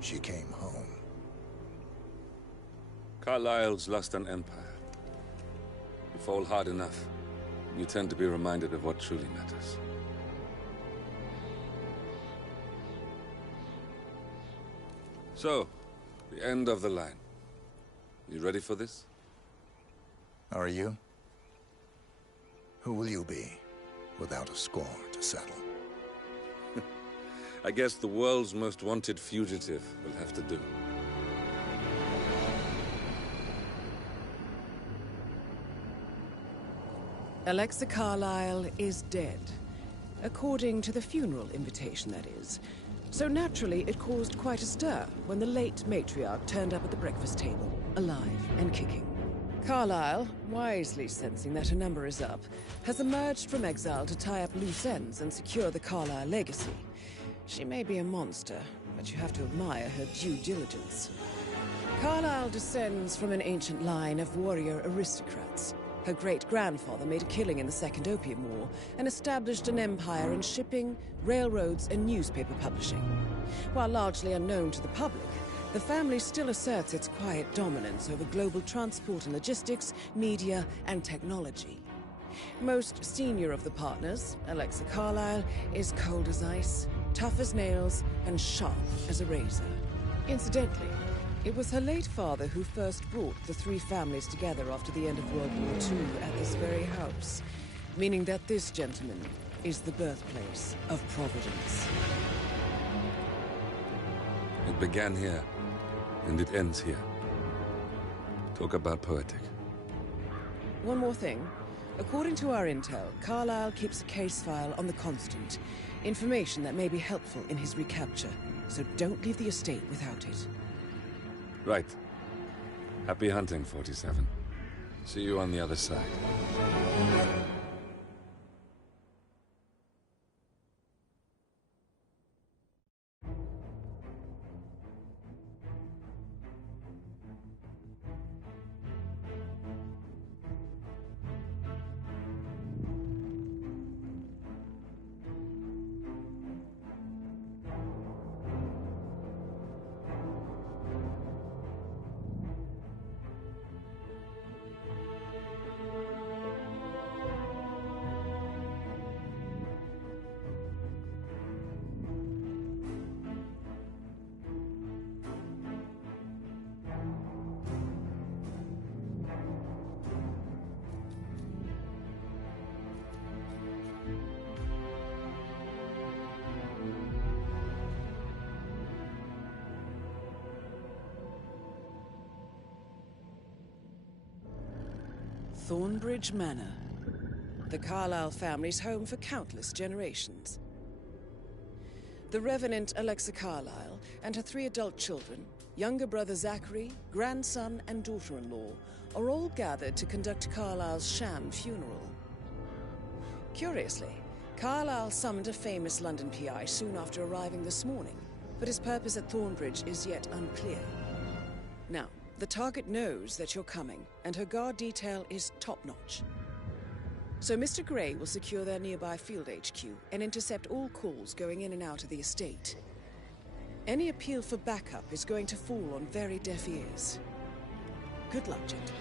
She came home. Carlisle's lost an empire. You fall hard enough, you tend to be reminded of what truly matters. So, the end of the line. You ready for this? Are you? Who will you be, without a score to settle? I guess the world's most wanted fugitive will have to do. Alexa Carlyle is dead. According to the funeral invitation, that is. So naturally, it caused quite a stir when the late matriarch turned up at the breakfast table, alive and kicking. Carlyle, wisely sensing that her number is up, has emerged from exile to tie up loose ends and secure the Carlyle legacy. She may be a monster, but you have to admire her due diligence. Carlyle descends from an ancient line of warrior aristocrats. Her great-grandfather made a killing in the Second Opium War and established an empire in shipping, railroads, and newspaper publishing. While largely unknown to the public, the family still asserts its quiet dominance over global transport and logistics, media, and technology. Most senior of the partners, Alexa Carlyle, is cold as ice, tough as nails, and sharp as a razor. Incidentally, it was her late father who first brought the three families together after the end of World War II at this very house, meaning that this gentleman is the birthplace of Providence. It began here, and it ends here. Talk about poetic. One more thing. According to our intel, Carlyle keeps a case file on the Constant. Information that may be helpful in his recapture, so don't leave the estate without it. Right. Happy hunting, 47. See you on the other side. Thornbridge Manor. The Carlyle family's home for countless generations. The Revenant Alexa Carlyle and her 3 adult children, younger brother Zachary, grandson, and daughter-in-law, are all gathered to conduct Carlyle's sham funeral. Curiously, Carlyle summoned a famous London PI soon after arriving this morning, but his purpose at Thornbridge is yet unclear. Now, the target knows that you're coming, and her guard detail is top-notch. So Mr. Gray will secure their nearby field HQ and intercept all calls going in and out of the estate. Any appeal for backup is going to fall on very deaf ears. Good luck, gentlemen.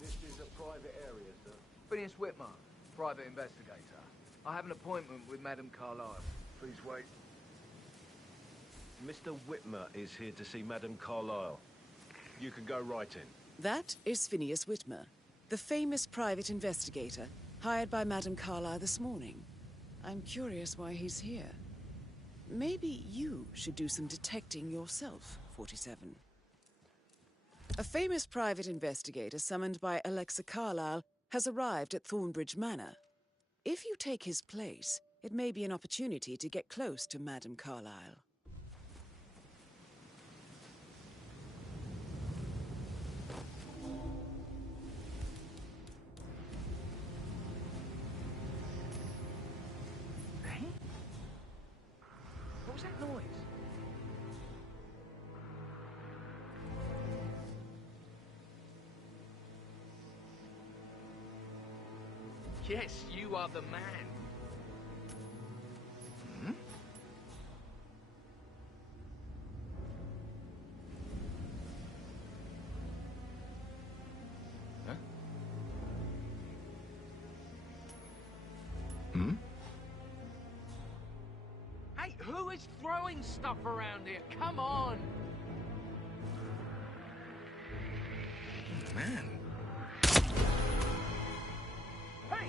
This is a private area, sir. Phineas Whitmer, private investigator. I have an appointment with Madame Carlyle. Please wait. Mr. Whitmer is here to see Madame Carlyle. You can go right in. That is Phineas Whitmer, the famous private investigator hired by Madame Carlyle this morning. I'm curious why he's here. Maybe you should do some detecting yourself, 47. A famous private investigator summoned by Alexa Carlyle has arrived at Thornbridge Manor. If you take his place, it may be an opportunity to get close to Madame Carlyle. Hey? What was that noise? Yes, you are the man. Hmm? Huh? Hey, who is throwing stuff around here? Come on! Man. Hey,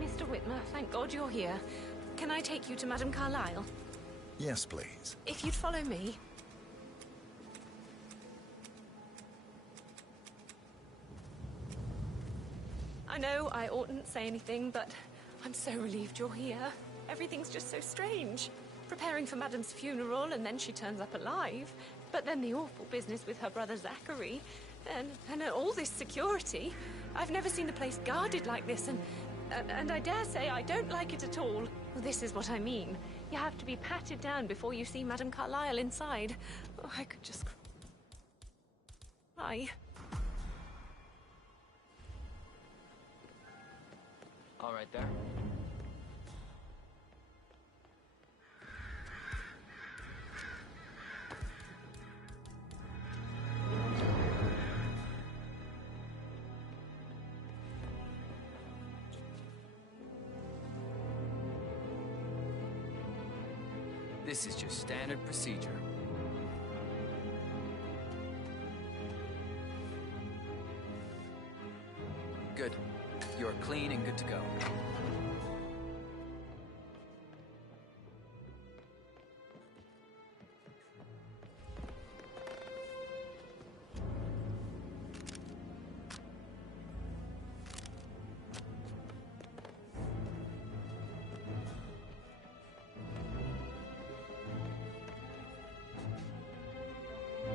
Mr. Whitmer, thank God you're here. Can I take you to Madame Carlyle? Yes, please. If you'd follow me. I know I oughtn't say anything, but I'm so relieved you're here. Everything's just so strange. Preparing for Madame's funeral, and then she turns up alive. But then the awful business with her brother Zachary. And all this security. I've never seen the place guarded like this, and I dare say I don't like it at all. Well, this is what I mean. You have to be patted down before you see Madame Carlyle inside. Oh, I could just cry. All right there. This is just standard procedure. Good. You're clean and good to go.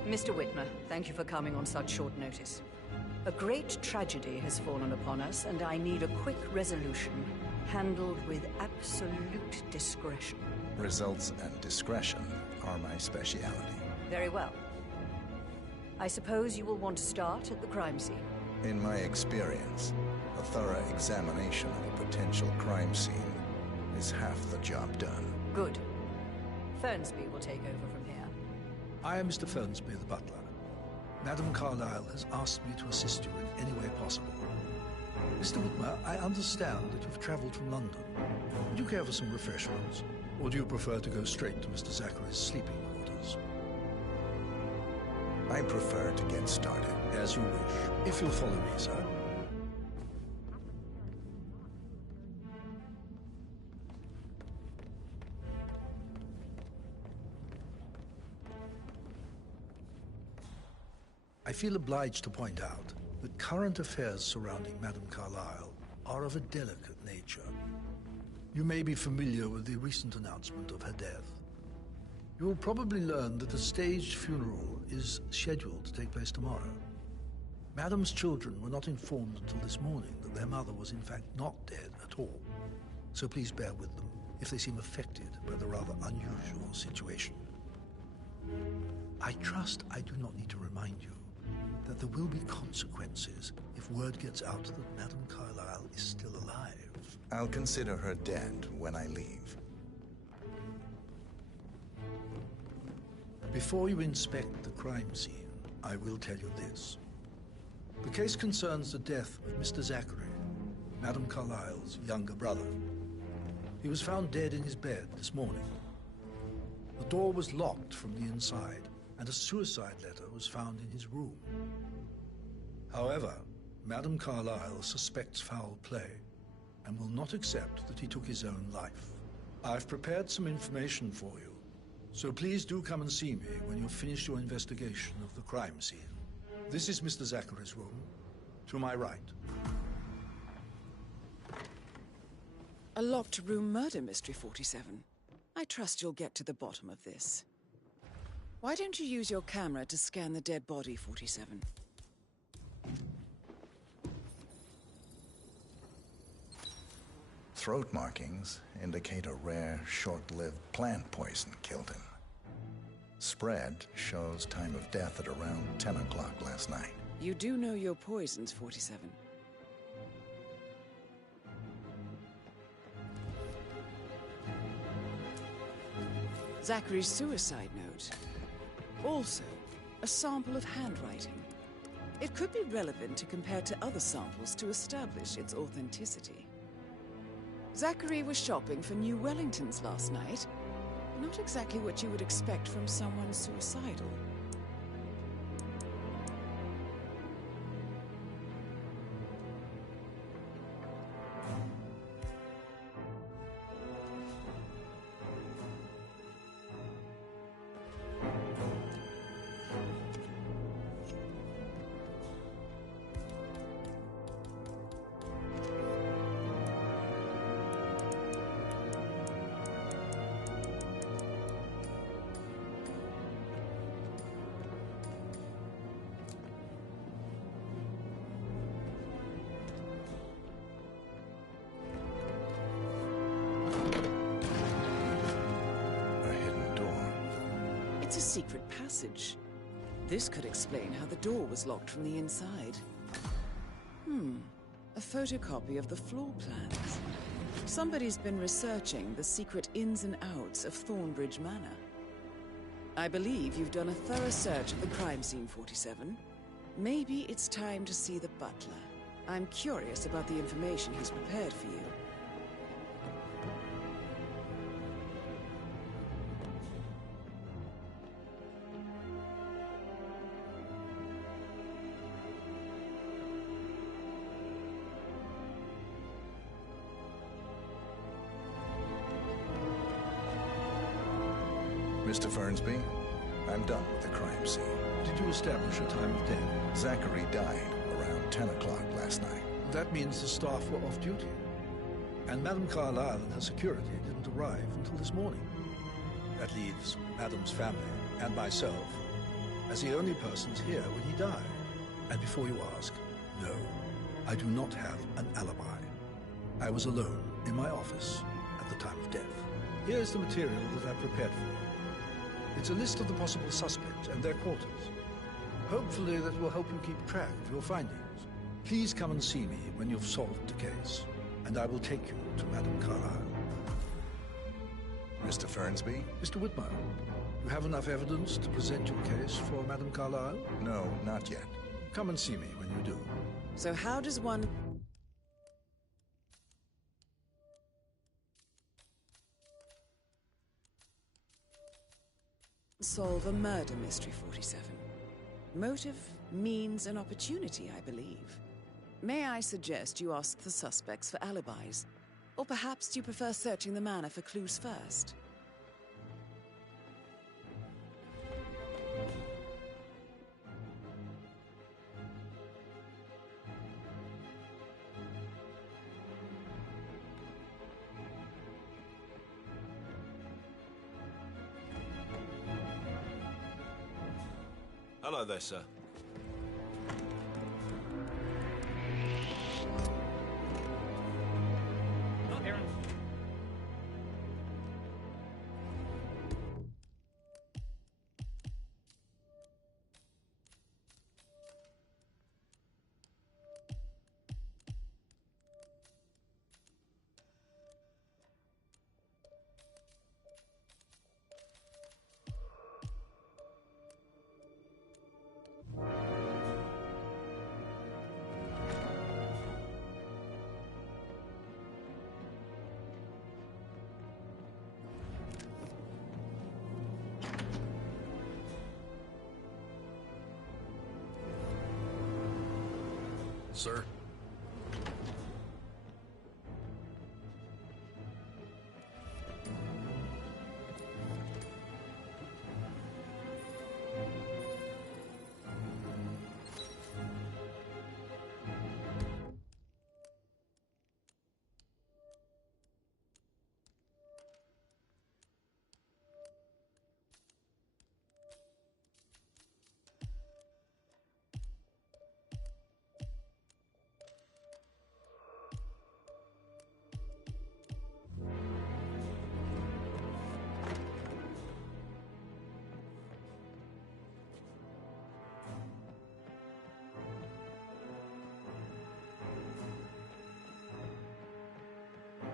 Mr. Whitmer, thank you for coming on such short notice. A great tragedy has fallen upon us, and I need a quick resolution, handled with absolute discretion. Results and discretion are my speciality. Very well. I suppose you will want to start at the crime scene. In my experience, a thorough examination of a potential crime scene is half the job done. Good. Fernsby will take over from here. I am Mr. Fernsby, the butler. Madame Carlyle has asked me to assist you in any way possible. Mr. Whitmer, I understand that you've traveled from London. Would you care for some refreshments? Or do you prefer to go straight to Mr. Zachary's sleeping quarters? I prefer to get started. As you wish. If you'll follow me, sir. I feel obliged to point out that current affairs surrounding Madame Carlyle are of a delicate nature. You may be familiar with the recent announcement of her death. You will probably learn that a staged funeral is scheduled to take place tomorrow. Madame's children were not informed until this morning that their mother was in fact not dead at all. So please bear with them if they seem affected by the rather unusual situation. I trust I do not need to remind you that there will be consequences if word gets out that Madame Carlyle is still alive. I'll consider her dead when I leave. Before you inspect the crime scene, I will tell you this. The case concerns the death of Mr. Zachary, Madame Carlyle's younger brother. He was found dead in his bed this morning. The door was locked from the inside, and a suicide letter was found in his room. However, Madame Carlyle suspects foul play and will not accept that he took his own life. I've prepared some information for you, so please do come and see me when you've finished your investigation of the crime scene. This is Mr. Zachary's room, to my right. A locked room murder mystery, 47. I trust you'll get to the bottom of this. Why don't you use your camera to scan the dead body, 47? Throat markings indicate a rare, short-lived plant poison killed him. Spread shows time of death at around 10 o'clock last night. You do know your poisons, 47. Zachary's suicide note. Also, a sample of handwriting. It could be relevant to compare to other samples to establish its authenticity. Zachary was shopping for New Wellingtons last night. Not exactly what you would expect from someone suicidal. It's a secret passage. This could explain how the door was locked from the inside. A photocopy of the floor plans. Somebody's been researching the secret ins and outs of Thornbridge Manor. I believe you've done a thorough search of the crime scene, 47. Maybe it's time to see the butler. I'm curious about the information he's prepared for you. Mr. Fernsby, I'm done with the crime scene. Did you establish a time of death? Zachary died around 10 o'clock last night. That means the staff were off duty. And Madame Carlyle and her security didn't arrive until this morning. That leaves Madame's family and myself as the only persons here when he died. And before you ask, no, I do not have an alibi. I was alone in my office at the time of death. Here's the material that I prepared for you. It's a list of the possible suspects and their quarters. Hopefully that will help you keep track of your findings. Please come and see me when you've solved the case, and I will take you to Madame Carlyle. Mr. Fernsby? Mr. Whitmer, you have enough evidence to present your case for Madame Carlyle? No, not yet. Come and see me when you do. So how does one... solve a murder mystery, 47? Motive, means, and opportunity, I believe. May I suggest you ask the suspects for alibis? Or perhaps do you prefer searching the manor for clues first? Hello there, sir. Aaron. Sir?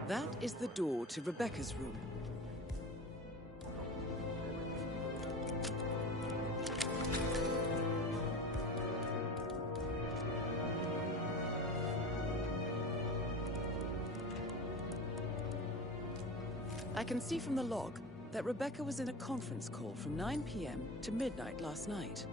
That is the door to Rebecca's room. I can see from the log that Rebecca was in a conference call from 9 p.m. to midnight last night.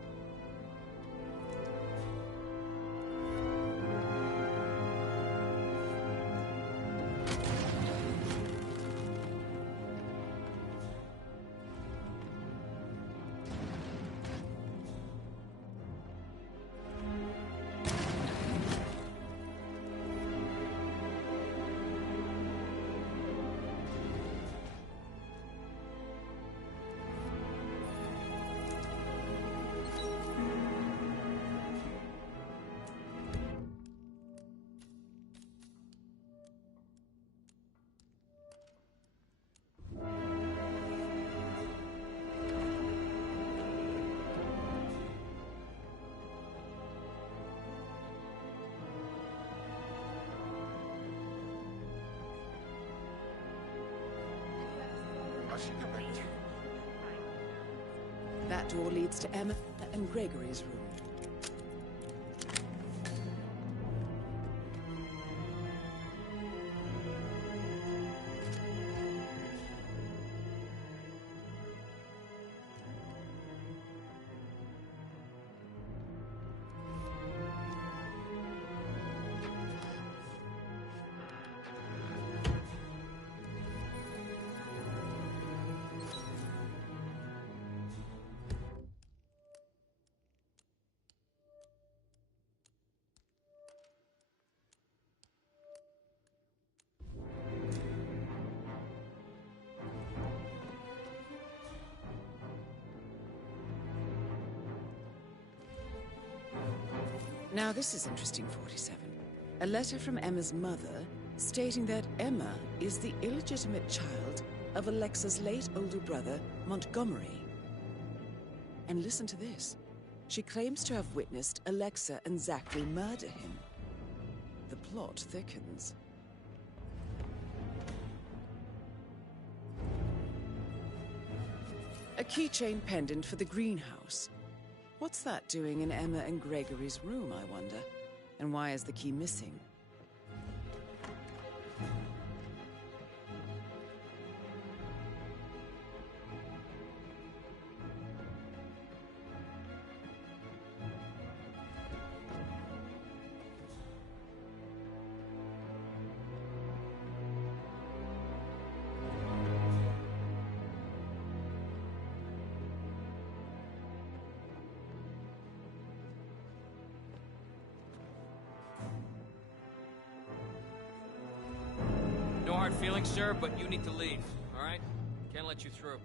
That door leads to Emma and Gregory's room. Now this is interesting, 47. A letter from Emma's mother stating that Emma is the illegitimate child of Alexa's late older brother, Montgomery. And listen to this. She claims to have witnessed Alexa and Zachary murder him. The plot thickens. A keychain pendant for the greenhouse. What's that doing in Emma and Gregory's room, I wonder? And why is the key missing? No hard feelings, sir, but you need to leave, all right? Can't let you through.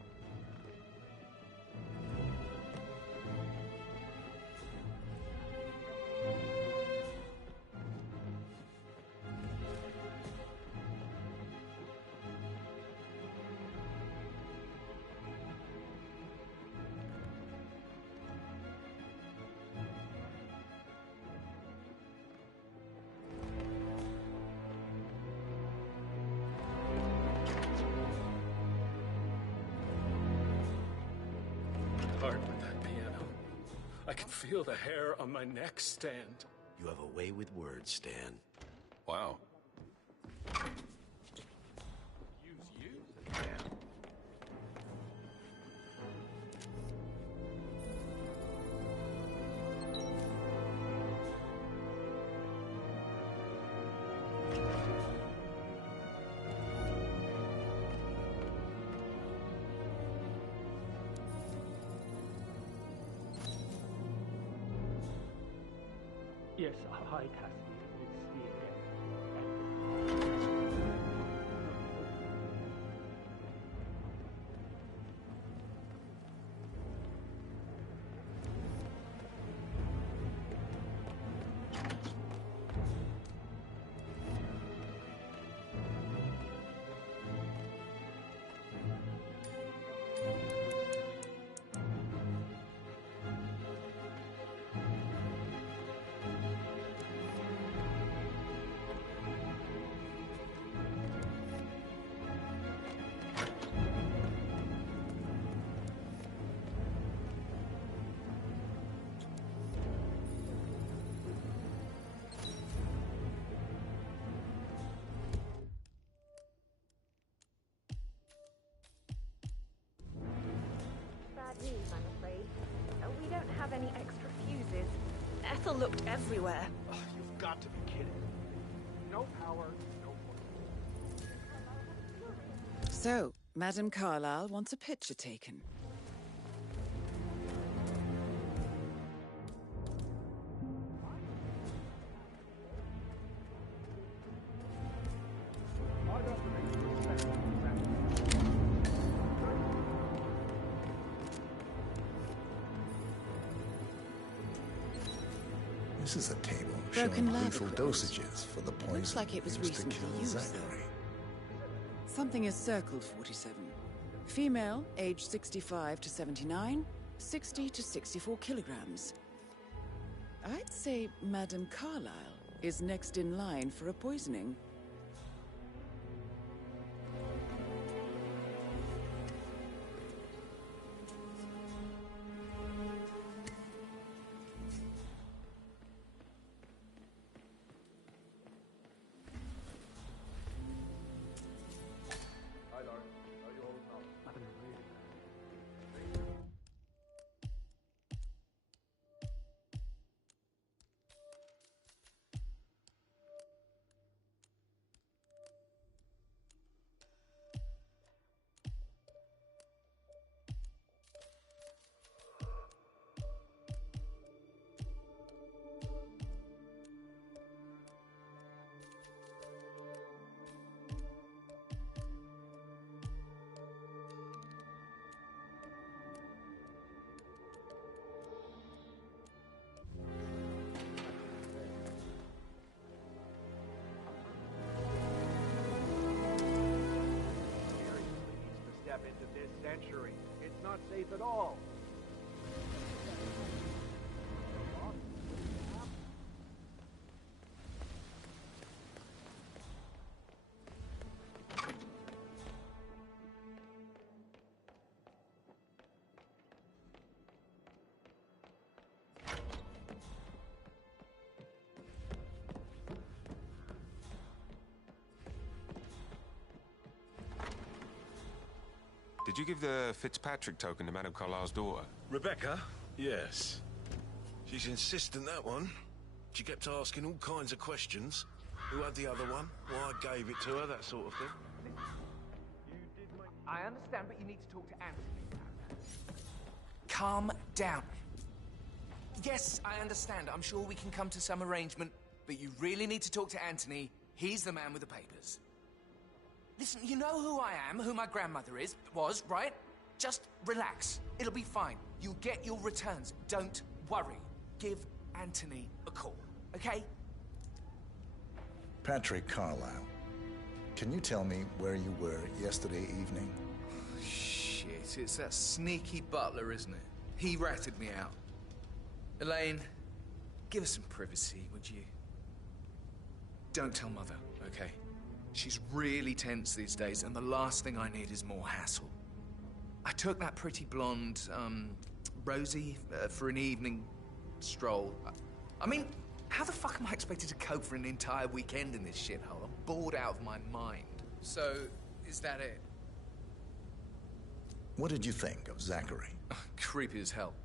Hard with that piano. I can feel the hair on my neck stand. You have a way with words, Stan. Wow. Use you? Yes, hi, Cassidy. It's me Lethal looked everywhere. You've got to be kidding. No power, no point. So, Madame Carlyle wants a picture taken. This is a table Broken showing lather lethal crate. dosages for the poison Looks like it was used to recently kill used, though. Zachary. Something is circled 47. Female, age 65 to 79, 60 to 64 kilograms. I'd say Madame Carlyle is next in line for a poisoning. Hi, Lauren. How are you holding up? I've been really step into this century. It's not safe at all. Did you give the Fitzpatrick token to Madame Carlyle's daughter? Rebecca? Yes. She's insistent, that one. She kept asking all kinds of questions. Who had the other one? Why I gave it to her, that sort of thing. I understand, but you need to talk to Anthony. Calm down. Yes, I understand. I'm sure we can come to some arrangement, but you really need to talk to Anthony. He's the man with the papers. Listen, you know who I am, who my grandmother was, right? Just relax. It'll be fine. You'll get your returns. Don't worry. Give Anthony a call, okay? Patrick Carlyle, can you tell me where you were yesterday evening? Shit, it's that sneaky butler, isn't it? He ratted me out. Elaine, give us some privacy, would you? Don't tell Mother, okay? She's really tense these days, and the last thing I need is more hassle. I took that pretty blonde, Rosie, for an evening stroll. I mean, how the fuck am I expected to cope for an entire weekend in this shithole? I'm bored out of my mind. So, is that it? What did you think of Zachary? Creepy as hell.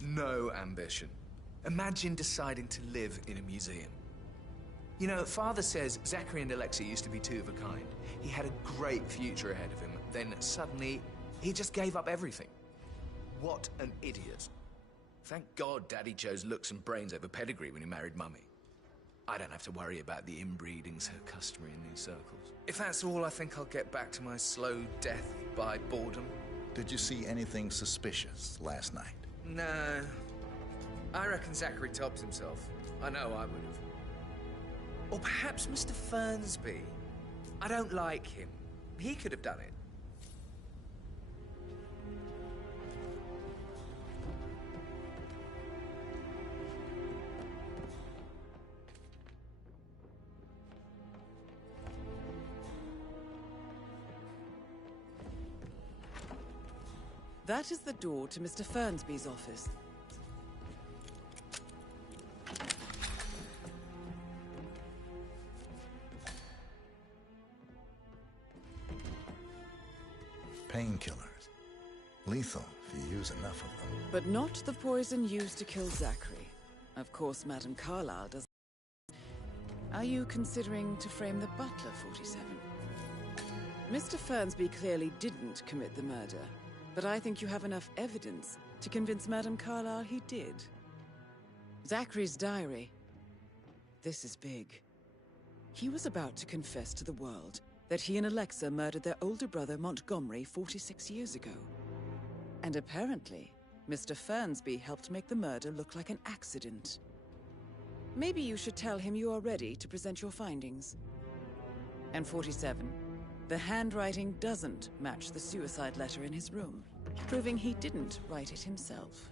No ambition. Imagine deciding to live in a museum. You know, Father says Zachary and Alexa used to be two of a kind. He had a great future ahead of him. Then suddenly, he just gave up everything. What an idiot. Thank God Daddy chose looks and brains over pedigree when he married Mummy. I don't have to worry about the inbreeding so customary in these circles. If that's all, I think I'll get back to my slow death by boredom. Did you see anything suspicious last night? No. I reckon Zachary topped himself. I know I would have. Or perhaps Mr. Fernsby. I don't like him. He could have done it. That is the door to Mr. Fernsby's office. Painkillers. Lethal if you use enough of them. But not the poison used to kill Zachary. Of course, Madame Carlyle does. Are you considering to frame the butler, 47? Mr. Fernsby clearly didn't commit the murder, but I think you have enough evidence to convince Madame Carlyle he did. Zachary's diary. This is big. He was about to confess to the world that he and Alexa murdered their older brother Montgomery 46 years ago. And apparently, Mr. Fernsby helped make the murder look like an accident. Maybe you should tell him you are ready to present your findings. And 47, the handwriting doesn't match the suicide letter in his room, proving he didn't write it himself.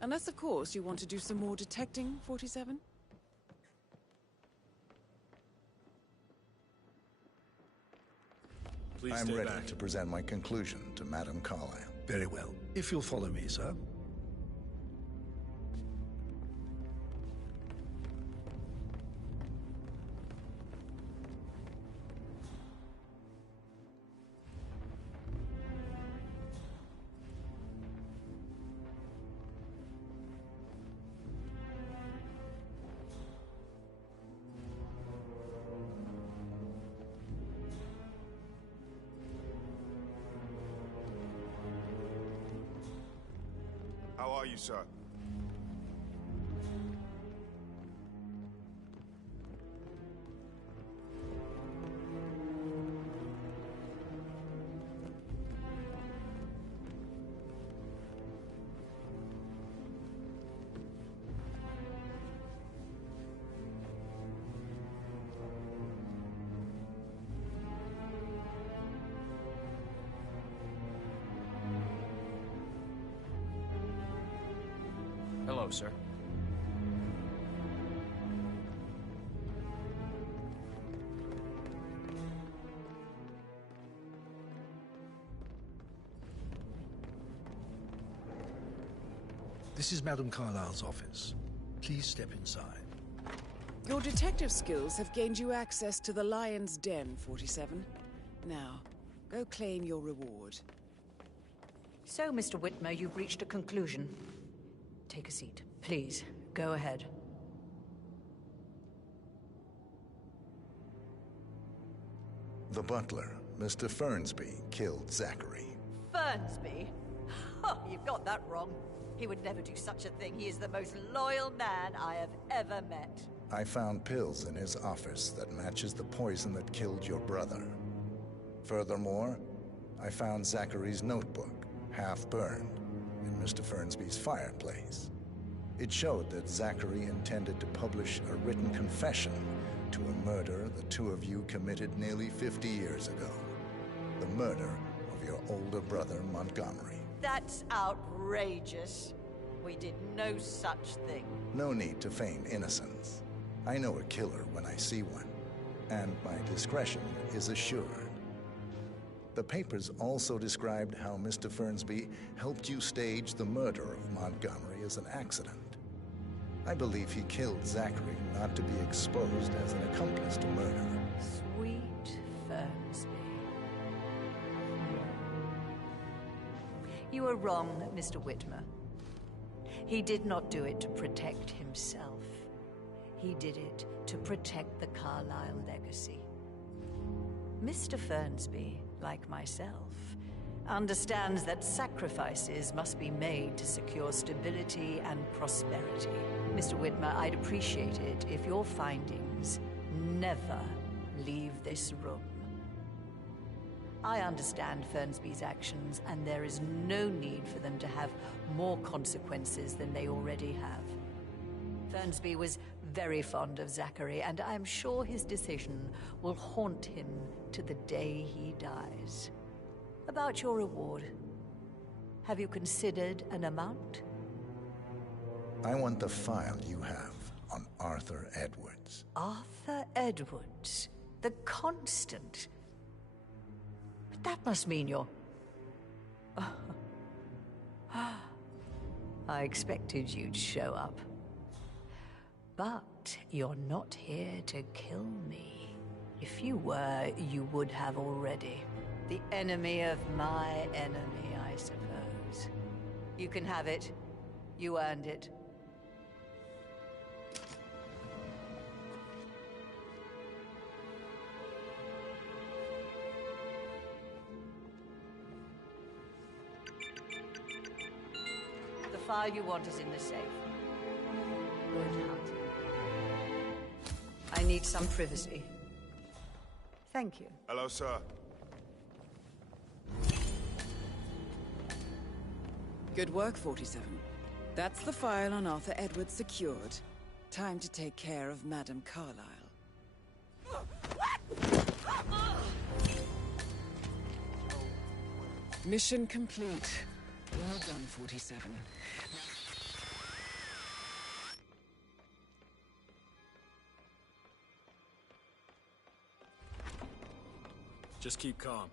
Unless, of course, you want to do some more detecting, 47? I'm ready to present my conclusion to Madame Carlyle. Very well. If you'll follow me, sir. How are you, sir? Hello, sir. This is Madame Carlyle's office. Please step inside. Your detective skills have gained you access to the Lion's Den, 47. Now, go claim your reward. So, Mr. Whitmer, you've reached a conclusion. Take a seat. Please, go ahead. The butler, Mr. Fernsby, killed Zachary. Fernsby? Oh, you've got that wrong. He would never do such a thing. He is the most loyal man I have ever met. I found pills in his office that matches the poison that killed your brother. Furthermore, I found Zachary's notebook, half burned, in Mr. Fernsby's fireplace. It showed that Zachary intended to publish a written confession to a murder the two of you committed nearly 50 years ago. The murder of your older brother, Montgomery. That's outrageous. We did no such thing. No need to feign innocence. I know a killer when I see one, and my discretion is assured. The papers also described how Mr. Fernsby helped you stage the murder of Montgomery as an accident. I believe he killed Zachary not to be exposed as an accomplice to murder. Sweet Fernsby. You are wrong, Mr. Whitmer. He did not do it to protect himself. He did it to protect the Carlyle legacy. Mr. Fernsby, like myself, understands that sacrifices must be made to secure stability and prosperity. Mr. Whitmer, I'd appreciate it if your findings never leave this room. I understand Fernsby's actions, and there is no need for them to have more consequences than they already have. Fernsby was very fond of Zachary, and I'm sure his decision will haunt him to the day he dies. About your reward, have you considered an amount? I want the file you have on Arthur Edwards. Arthur Edwards, the Constant. But that must mean you're... I expected you'd show up. But you're not here to kill me. If you were, you would have already. The enemy of my enemy, I suppose. You can have it. You earned it. file you want is in the safe. Good hunting. I need some privacy. Thank you. Hello, sir. Good work, 47. That's the file on Arthur Edwards secured. Time to take care of Madame Carlyle. Mission complete. Well done, 47. Just keep calm.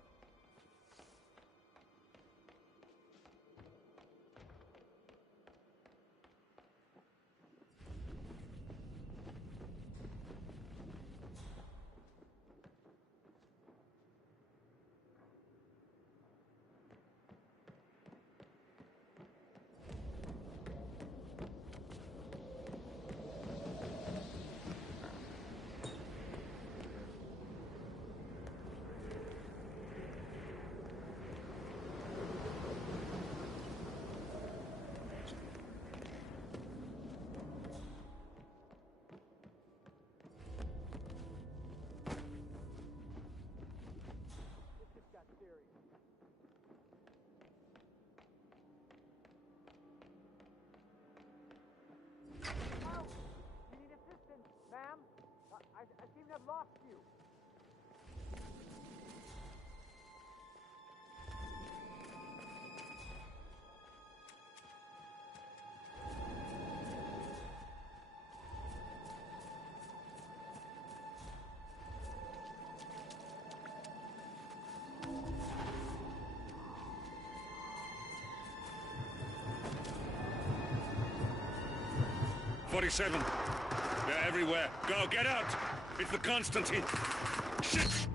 Ma'am, I seem to have lost you. "47. They're everywhere. Go, get out! It's the Constantine. Shit!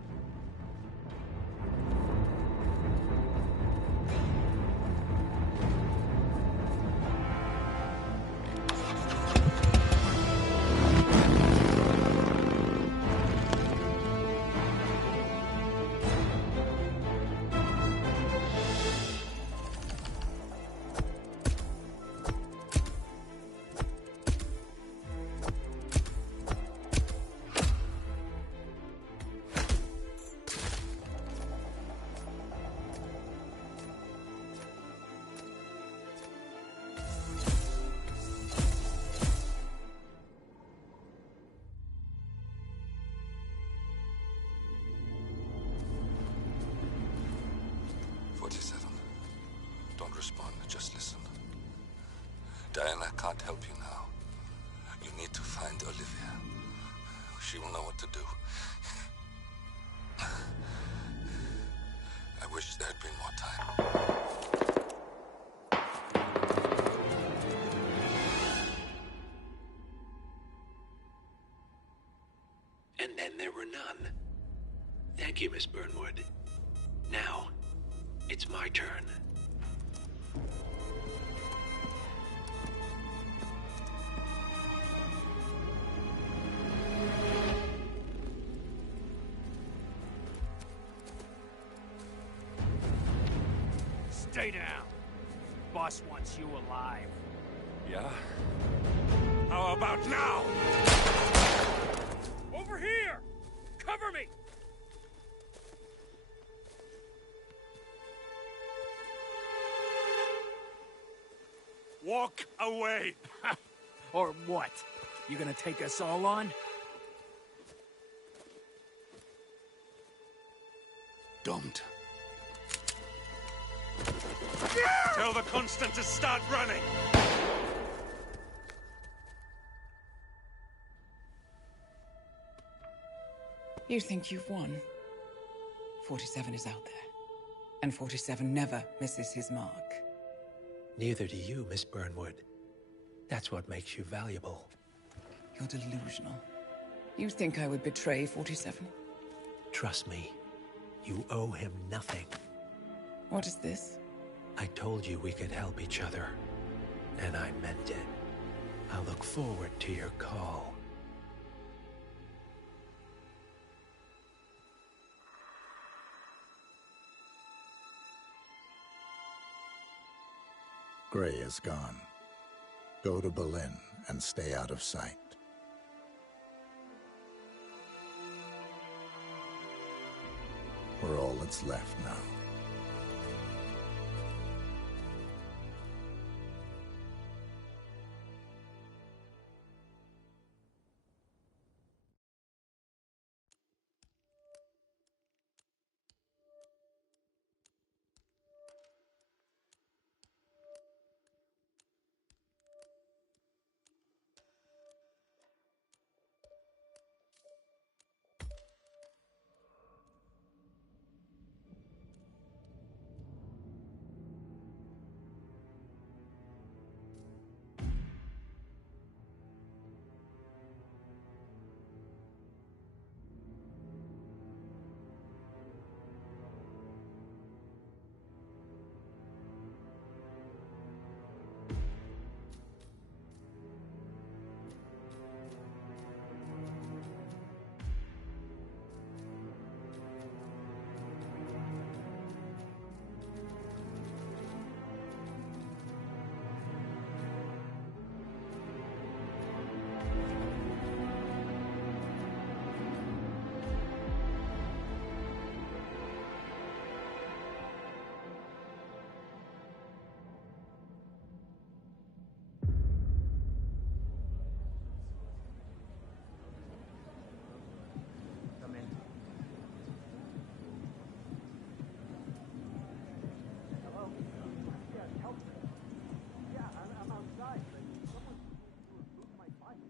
Don't respond, just listen. Diana can't help you now. You need to find Olivia. She will know what to do. I wish there had been more time. And then there were none. Thank you, Miss Burnwood. Now, it's my turn. Stay down. Boss wants you alive. Yeah? How about now? Over here! Cover me! Walk away! Or what? You gonna take us all on? Don't. Tell the Constant to start running! You think you've won? 47 is out there. And 47 never misses his mark. Neither do you, Miss Burnwood. That's what makes you valuable. You're delusional. You think I would betray 47? Trust me, you owe him nothing. What is this? I told you we could help each other, and I meant it. I'll look forward to your call. Gray is gone. Go to Berlin and stay out of sight. We're all that's left now.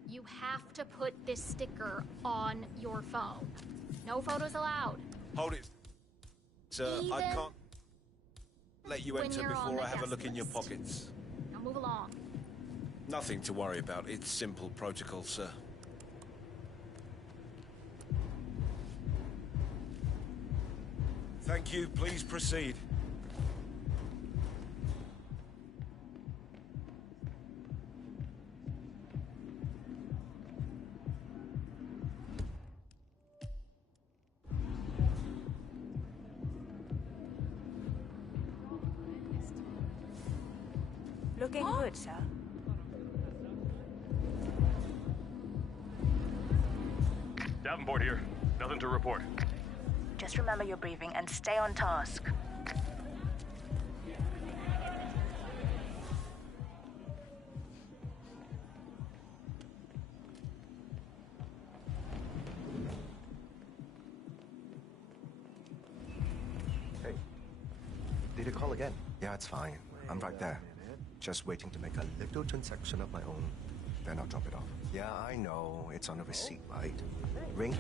You have to put this sticker on your phone. No photos allowed. Hold it. Sir, I Even can't let you when enter you're on before the I have a guest look in your list. pockets. Now move along. Nothing to worry about. It's simple protocol, sir. Thank you. Please proceed. Looking good, sir. Davenport here. Nothing to report. Just remember your briefing and stay on task. Hey. Did you call again? Yeah, it's fine. I'm right there. Just waiting to make a little transaction of my own. Then I'll drop it off. Yeah, I know. It's on the receipt, right? Ring.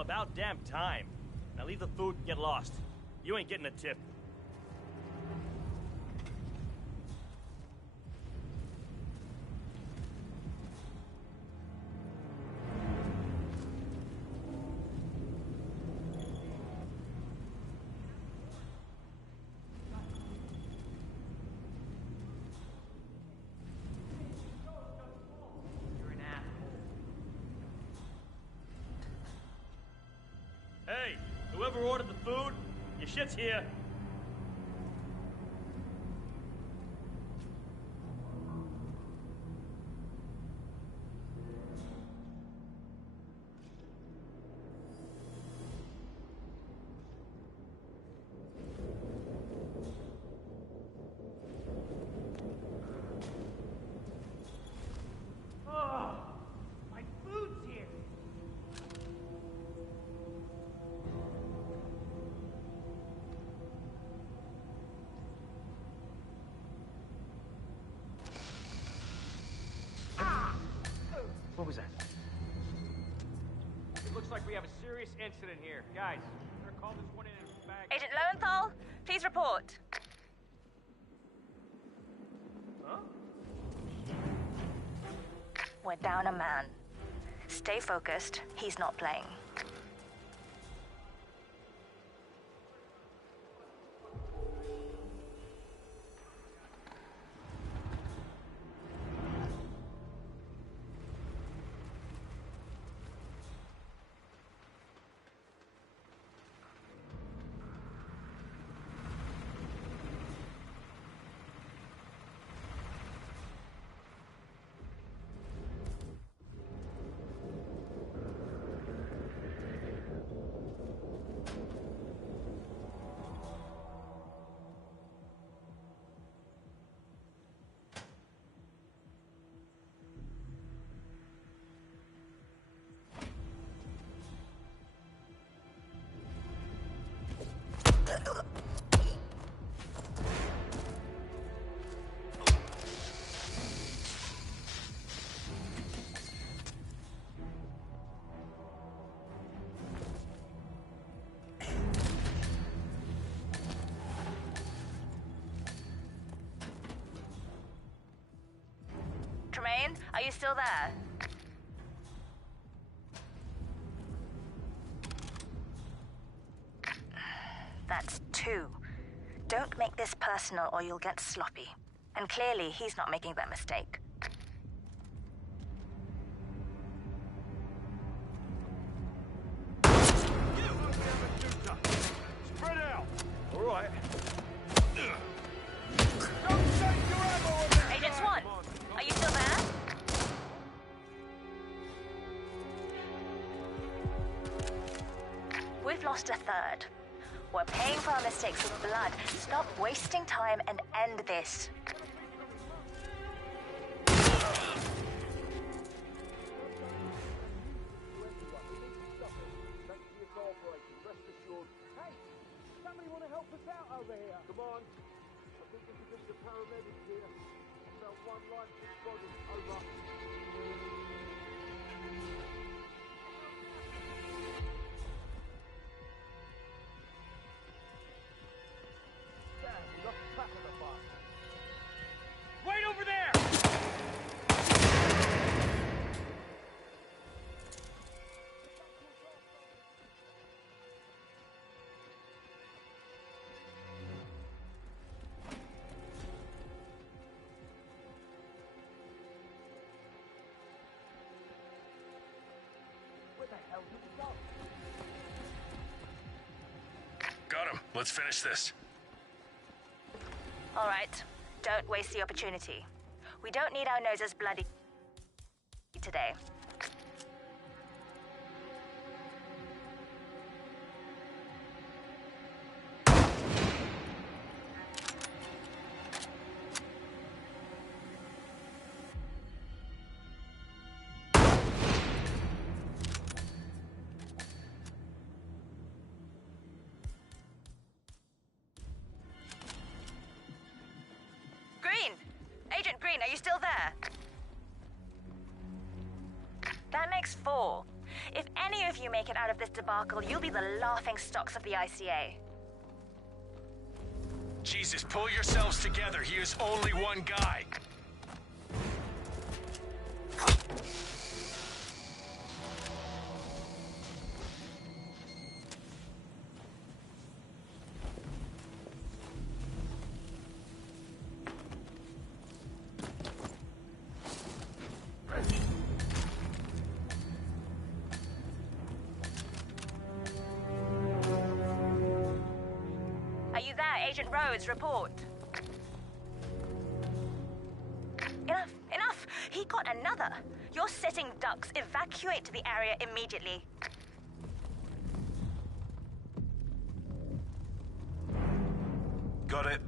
About damn time. Now leave the food and get lost. You ain't getting a tip. whoever ordered the food? Your shit's here. What was that? It looks like we have a serious incident here. Guys, better call this one in and bag. Agent Lowenthal, please report. Huh? We're down a man. Stay focused. He's not playing. Tremaine, are you still there? That's two. Don't make this personal or you'll get sloppy. And clearly, he's not making that mistake. Spread out. All right. Agent Swan, are you still there? We've lost a third. We're paying for our mistakes with blood. Stop wasting time and end this. Somebody want to help us out over here? Come on. I think this is just the paramedics here. About one lifeless body. Over. Damn, we lost track of the bastard. Right over there! Got him. Let's finish this. All right. Don't waste the opportunity. We don't need our noses bloody today. Agent Green, are you still there? That makes 4. If any of you make it out of this debacle, you'll be the laughing stocks of the ICA. Jesus, pull yourselves together. He is only one guy. Rhodes, report. Enough! He got another. You're sitting ducks. Evacuate the area immediately. Got it.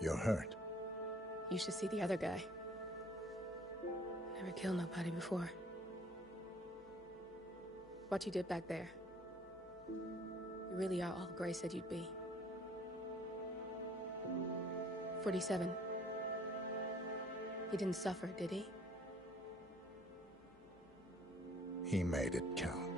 You're hurt. You should see the other guy. Never killed nobody before. What you did back there. You really are all Gray said you'd be. 47. He didn't suffer, did he? He made it count.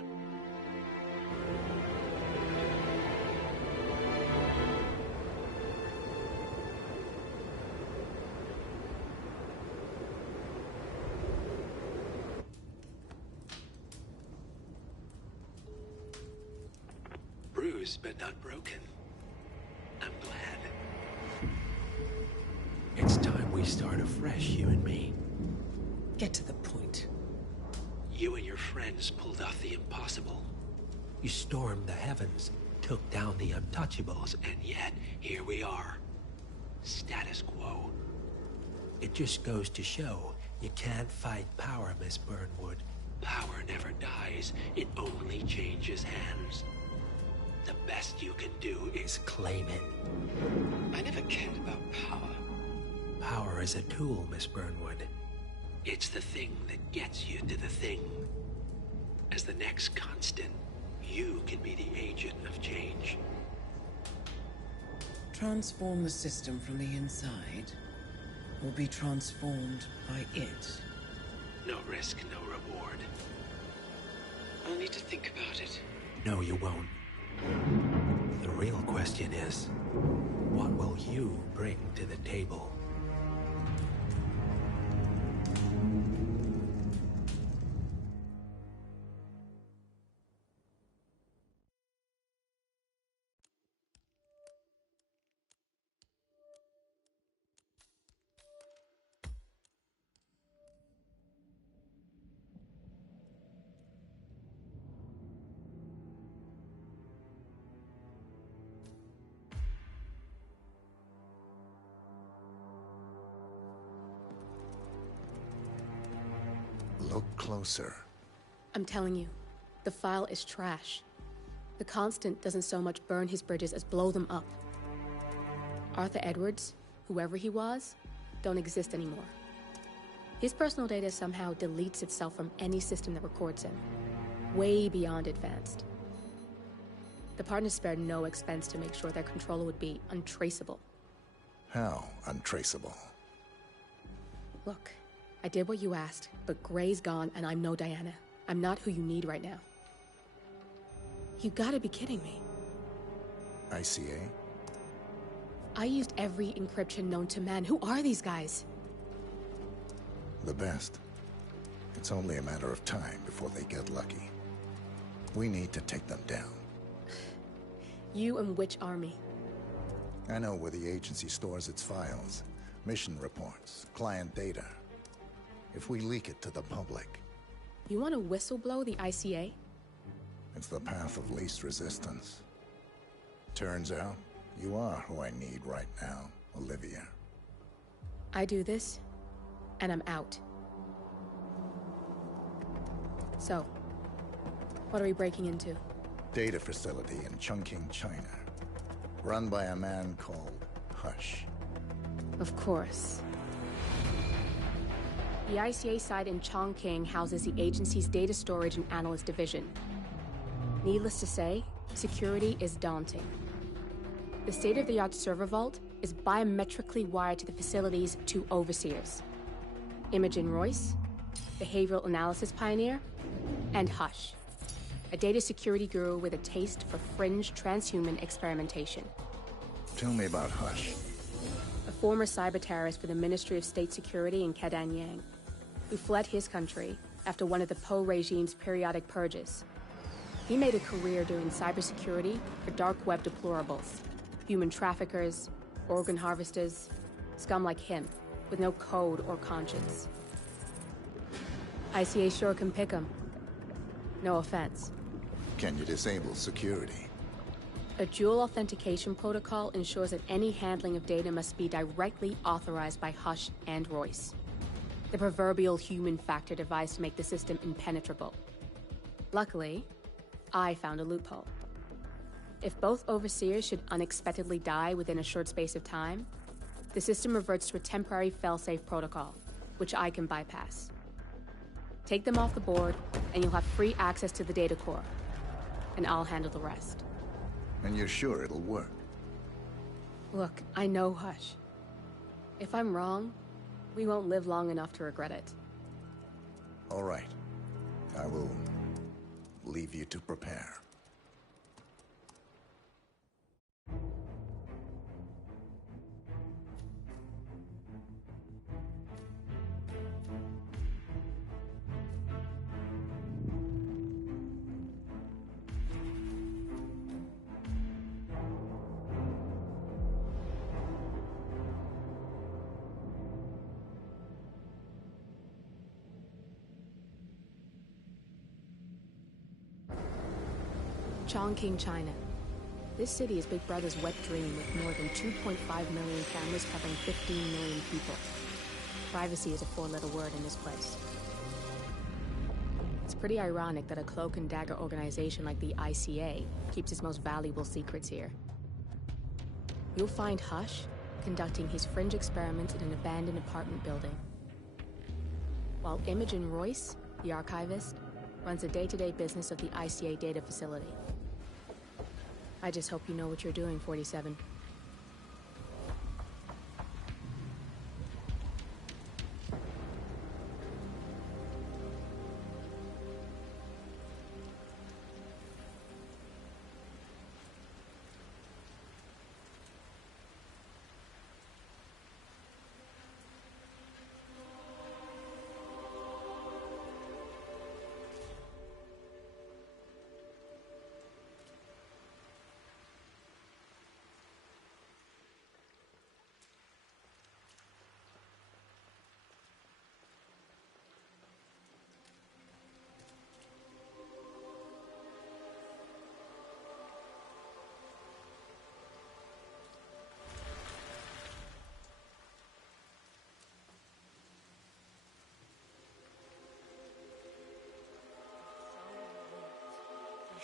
Bruised but not broken. I'm glad. It's time we start afresh, you and me. Get to the point. You and your friends pulled off the impossible. You stormed the heavens, took down the untouchables, and yet, here we are. Status quo. It just goes to show, you can't fight power, Miss Burnwood. Power never dies, it only changes hands. The best you can do is claim it. I never cared about power. Power is a tool, Miss Burnwood. It's the thing that gets you to the thing. As the next constant, you can be the agent of change. Transform the system from the inside, or be transformed by it. No risk, no reward. I'll need to think about it. No, you won't. The real question is, what will you bring to the table? Look closer. I'm telling you, the file is trash. The Constant doesn't so much burn his bridges as blow them up. Arthur Edwards, whoever he was, don't exist anymore. His personal data somehow deletes itself from any system that records him. Way beyond advanced. The partners spared no expense to make sure their controller would be untraceable. How untraceable? Look, I did what you asked, but Gray's gone and I'm no Diana. I'm not who you need right now. You gotta be kidding me. ICA? I used every encryption known to man. Who are these guys? The best. It's only a matter of time before they get lucky. We need to take them down. You and which army? I know where the agency stores its files, mission reports, client data. If we leak it to the public... You want to whistleblow the ICA? It's the path of least resistance. Turns out, you are who I need right now, Olivia. I do this, and I'm out. So, what are we breaking into? Data facility in Chongqing, China. Run by a man called Hush. Of course. The ICA site in Chongqing houses the agency's data storage and analyst division. Needless to say, security is daunting. The state-of-the-art server vault is biometrically wired to the facility's 2 overseers. Imogen Royce, behavioral analysis pioneer, and Hush, a data security guru with a taste for fringe transhuman experimentation. Tell me about Hush. A former cyber terrorist for the Ministry of State Security in Kedanyang, who fled his country after one of the Po regime's periodic purges. He made a career doing cybersecurity for dark web deplorables, human traffickers, organ harvesters, scum like him, with no code or conscience. ICA sure can pick him. No offense. Can you disable security? A dual authentication protocol ensures that any handling of data must be directly authorized by Hush and Royce. The proverbial human factor device to make the system impenetrable. Luckily, I found a loophole. If both overseers should unexpectedly die within a short space of time, the system reverts to a temporary failsafe protocol, which I can bypass. Take them off the board, and you'll have free access to the data core. And I'll handle the rest. And you're sure it'll work? Look, I know Hush. If I'm wrong, we won't live long enough to regret it. All right. I will leave you to prepare. Chongqing, China. This city is Big Brother's wet dream with more than 2.5 million cameras covering 15 million people. Privacy is a 4-letter word in this place. It's pretty ironic that a cloak and dagger organization like the ICA keeps its most valuable secrets here. You'll find Hush conducting his fringe experiments in an abandoned apartment building, while Imogen Royce, the archivist, runs the day-to-day business of the ICA data facility. I just hope you know what you're doing, 47.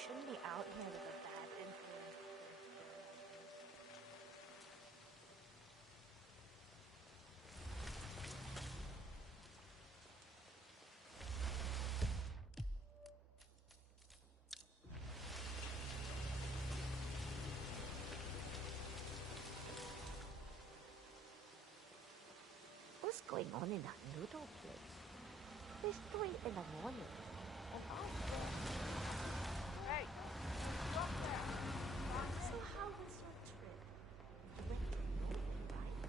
Shouldn't be out here with a bad influence. What's going on in that noodle place? It's 3 in the morning. And hey! Stop there! So how was your trip? You went to Norway, right?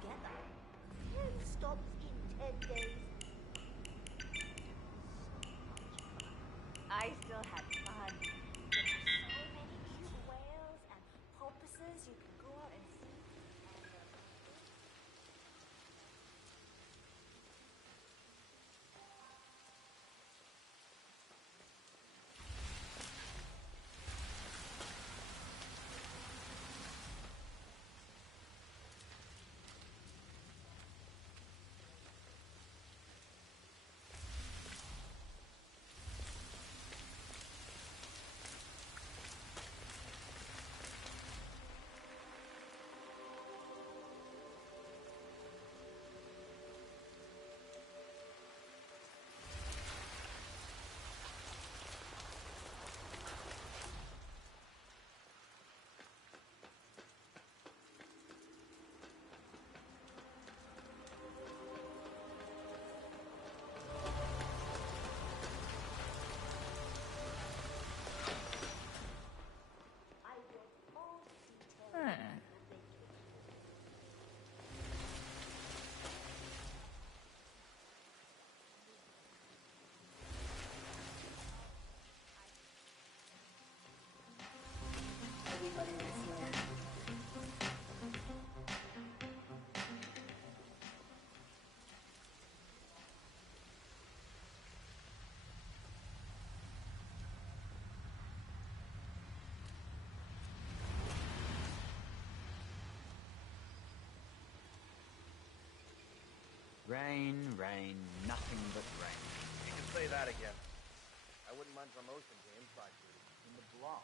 Together. And stop Rain, rain, nothing but rain. You can say that again. I wouldn't mind promotion to inside duty. In the block.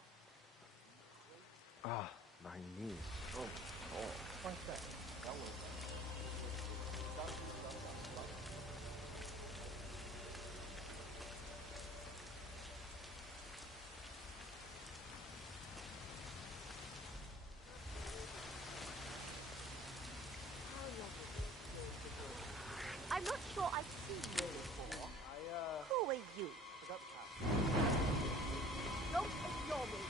Ah, my knees. Oh, oh. 1 second. That was I'm not sure I've seen you before. Who are you? Forgot the cap. Don't ignore me.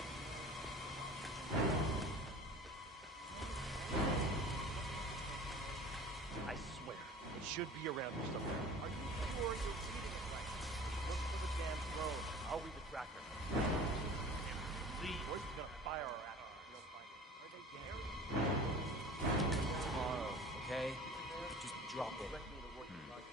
I swear, it should be around here somewhere. Are you sure you're reading it right? Look for the damn drone. I'll read the tracker. Leave, or he's gonna fire our ass if we don't find it. Are they there? Tomorrow, okay? Just drop it. Direct me to work in London.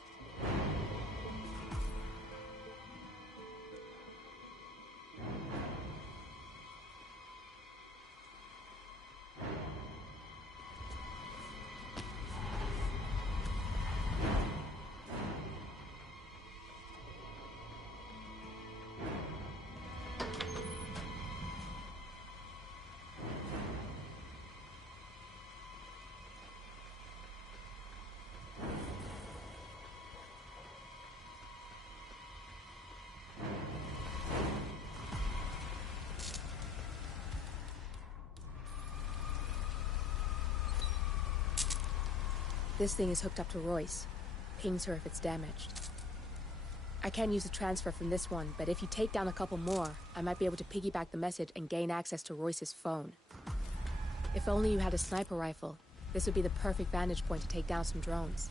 This thing is hooked up to Royce. Pings her if it's damaged. I can't use the transfer from this one, but if you take down a couple more, I might be able to piggyback the message and gain access to Royce's phone. If only you had a sniper rifle, this would be the perfect vantage point to take down some drones.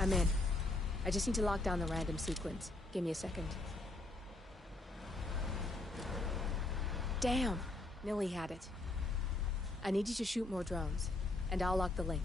I'm in. I just need to lock down the random sequence. Give me a second. Damn! Nearly had it. I need you to shoot more drones, and I'll lock the link.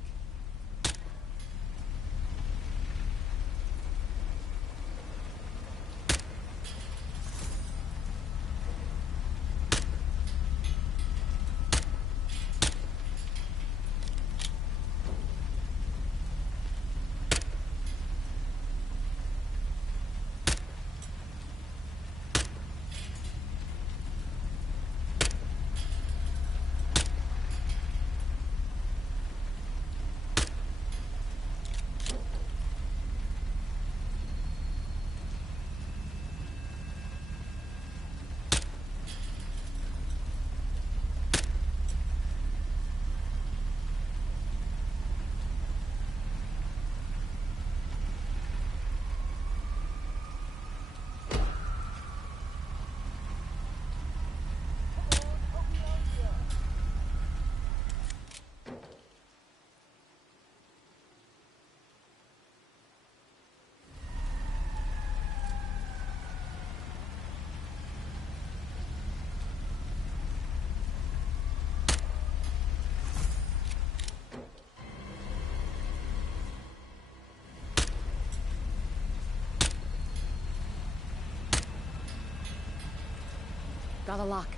Got a lock.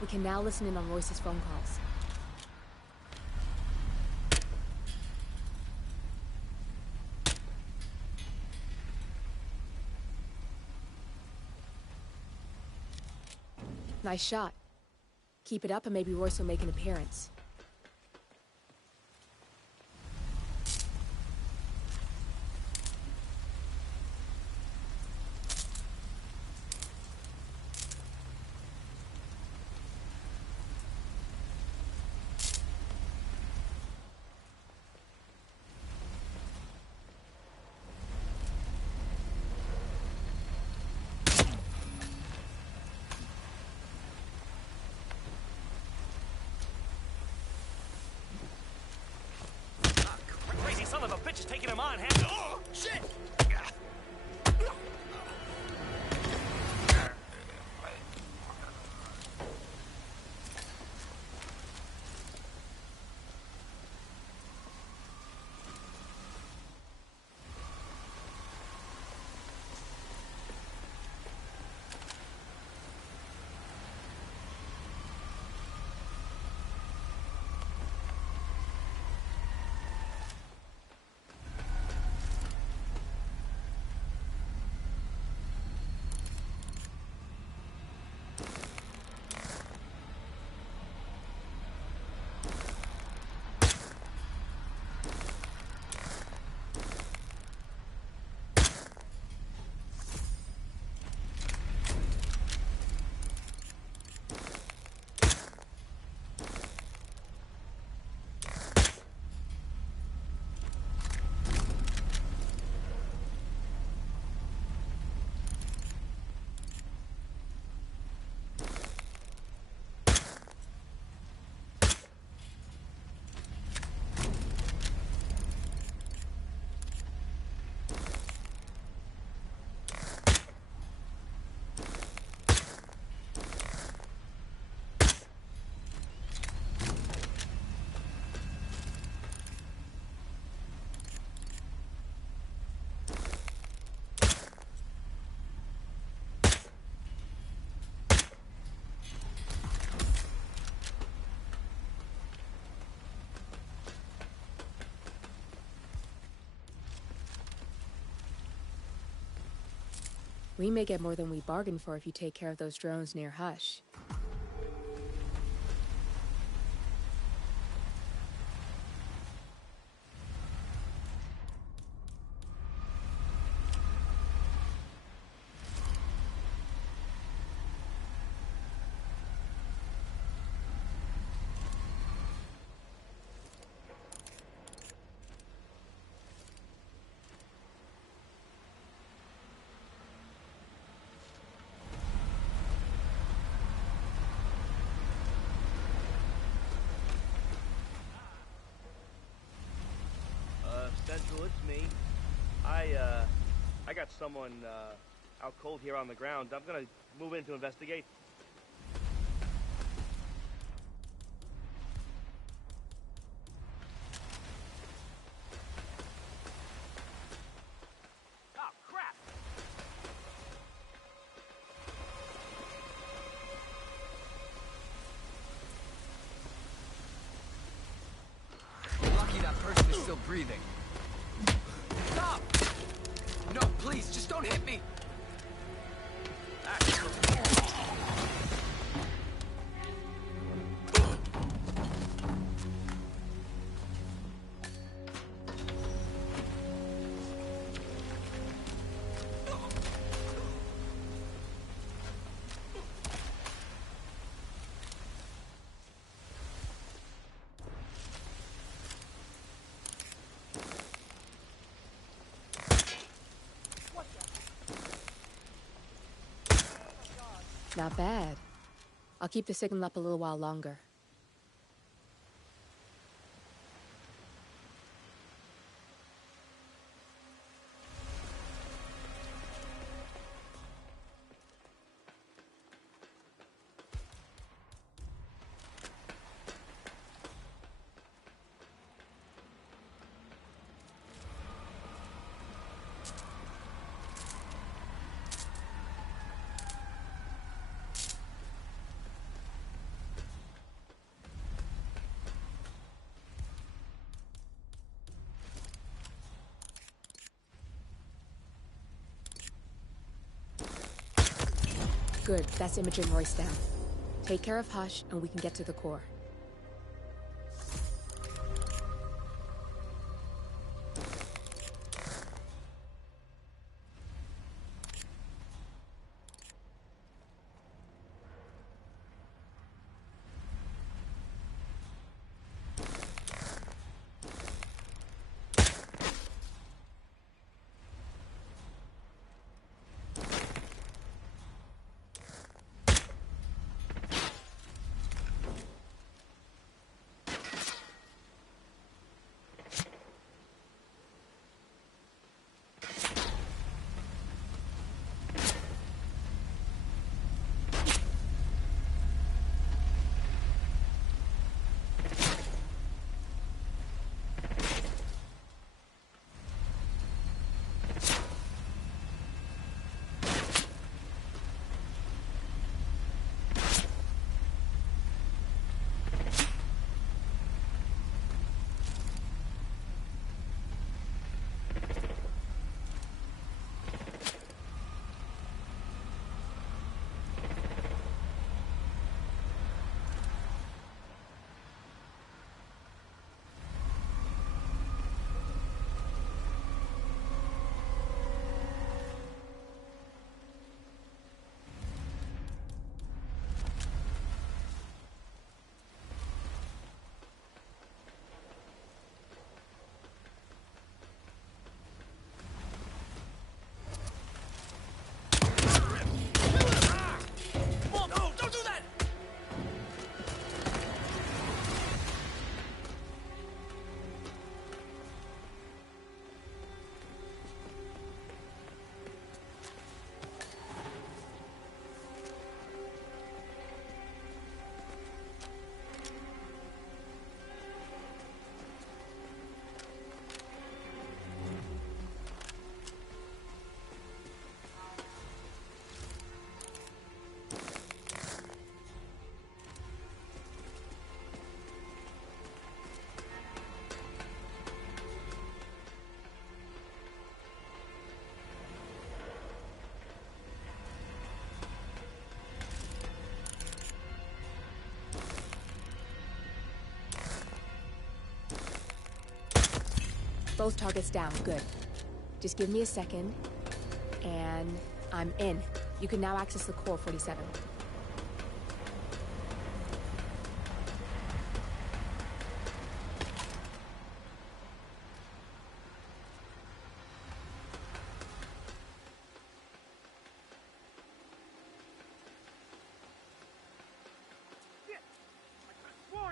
We can now listen in on Royce's phone calls. Nice shot. Keep it up and maybe Royce will make an appearance. Crazy son of a bitch is taking him on, Oh, shit! We may get more than we bargained for if you take care of those drones near Hush. Central, it's me. I got someone out cold here on the ground. I'm gonna move in to investigate. Oh, crap! Lucky that person is still breathing. Stop! No, please, just don't hit me! Not bad. I'll keep the signal up a little while longer. Good, that's Imogen Royce down. Take care of Hush, and we can get to the core. Both targets down, good. Just give me a second, and I'm in. You can now access the core 47.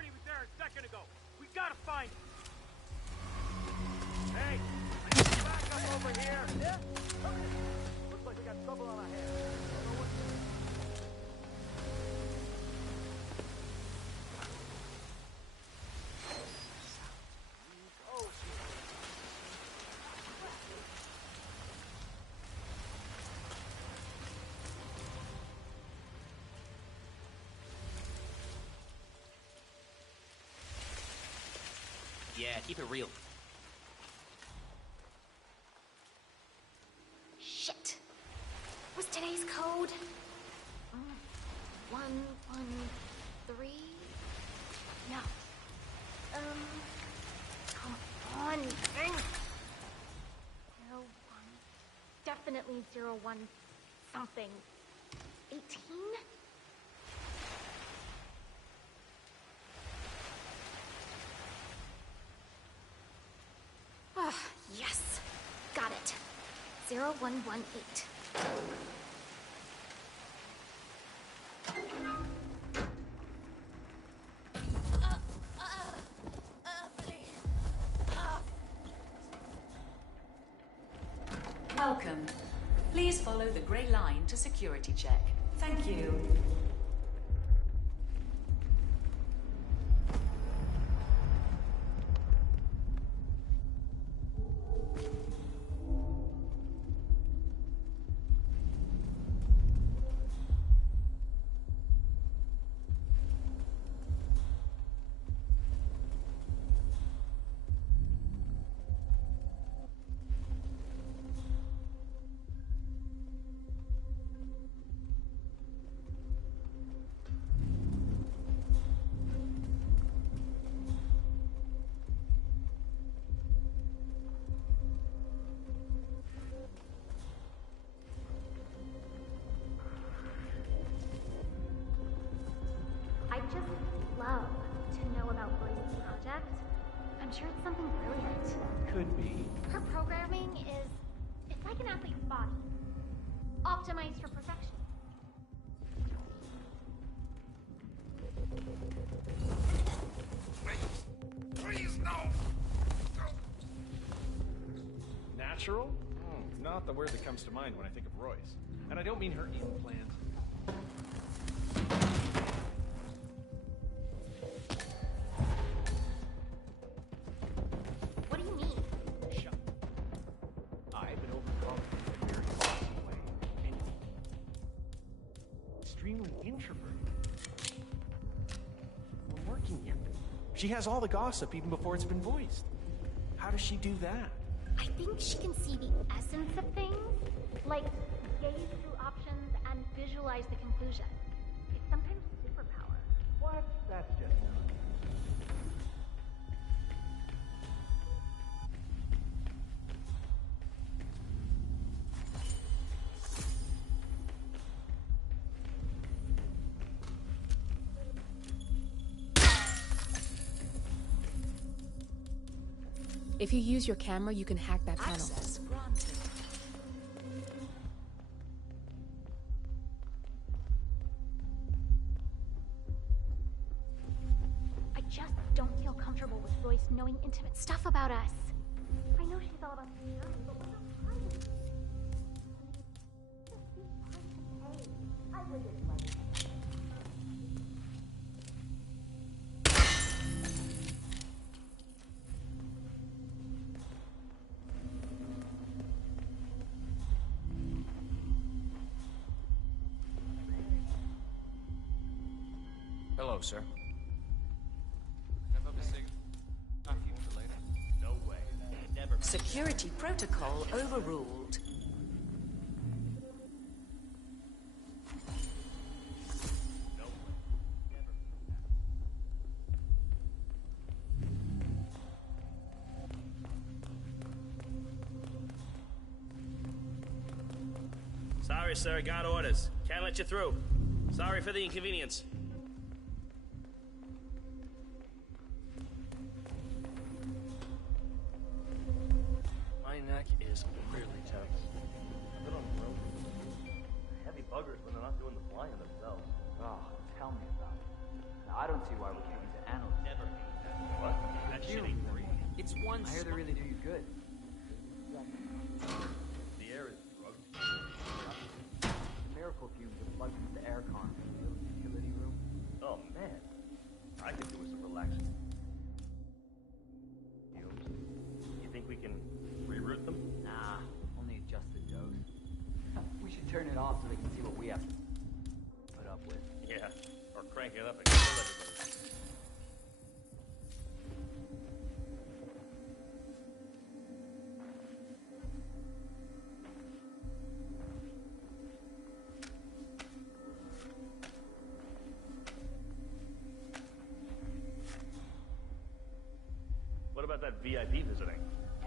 He was there a second ago. We gotta find him. Hey, I need backup over here. Yeah? Okay. Looks like we got trouble on our hands. Yeah, keep it real. Shit. What's today's code? 113? No. Come on, thing. 01. Definitely 01 something. 18? Ah, yes. Got it. 0118. Welcome. Please follow the grey line to security check. Thank you. I just love to know about Roy's project. I'm sure it's something brilliant. Could be. Her programming is... it's like an athlete's body. Optimized for perfection. Please, no! Natural? Not the word that comes to mind when I think of Royce. And I don't mean her implant. What do you mean? Shut. I've been overconfident in a very bossy way. And extremely introverted. We're working yet. She has all the gossip even before it's been voiced. How does she do that? I think she can see the essence of things, like gaze through options and visualize the conclusion. It's some kind of superpower. What? That's just nonsense. If you use your camera, you can hack that panel. Access granted. I just don't feel comfortable with Royce knowing intimate stuff about us. I know she's all about security, but we're not trying to. Just be fun to pay. I would just like it. Hello, sir. No way. Never. Security protocol overruled. Sorry, sir. Got orders. Can't let you through. Sorry for the inconvenience. My neck is really tense. I've been on the road. Heavy buggers when they're not doing the flying themselves. Oh, tell me about it. Now, I don't see why we can't use an analyst. Never hate that. What? That shit ain't for you. It's one. I hear they really do you good. The air is drugged. The miracle fumes are plugged into the aircon in the utility room. Oh man, I could do with some relaxing. Fumes. You think we can reroute them? Nah, only adjust the dose. We should turn it off so they can see what we have to put up with. Yeah, or crank it up and kill everybody. What about that VIP visiting?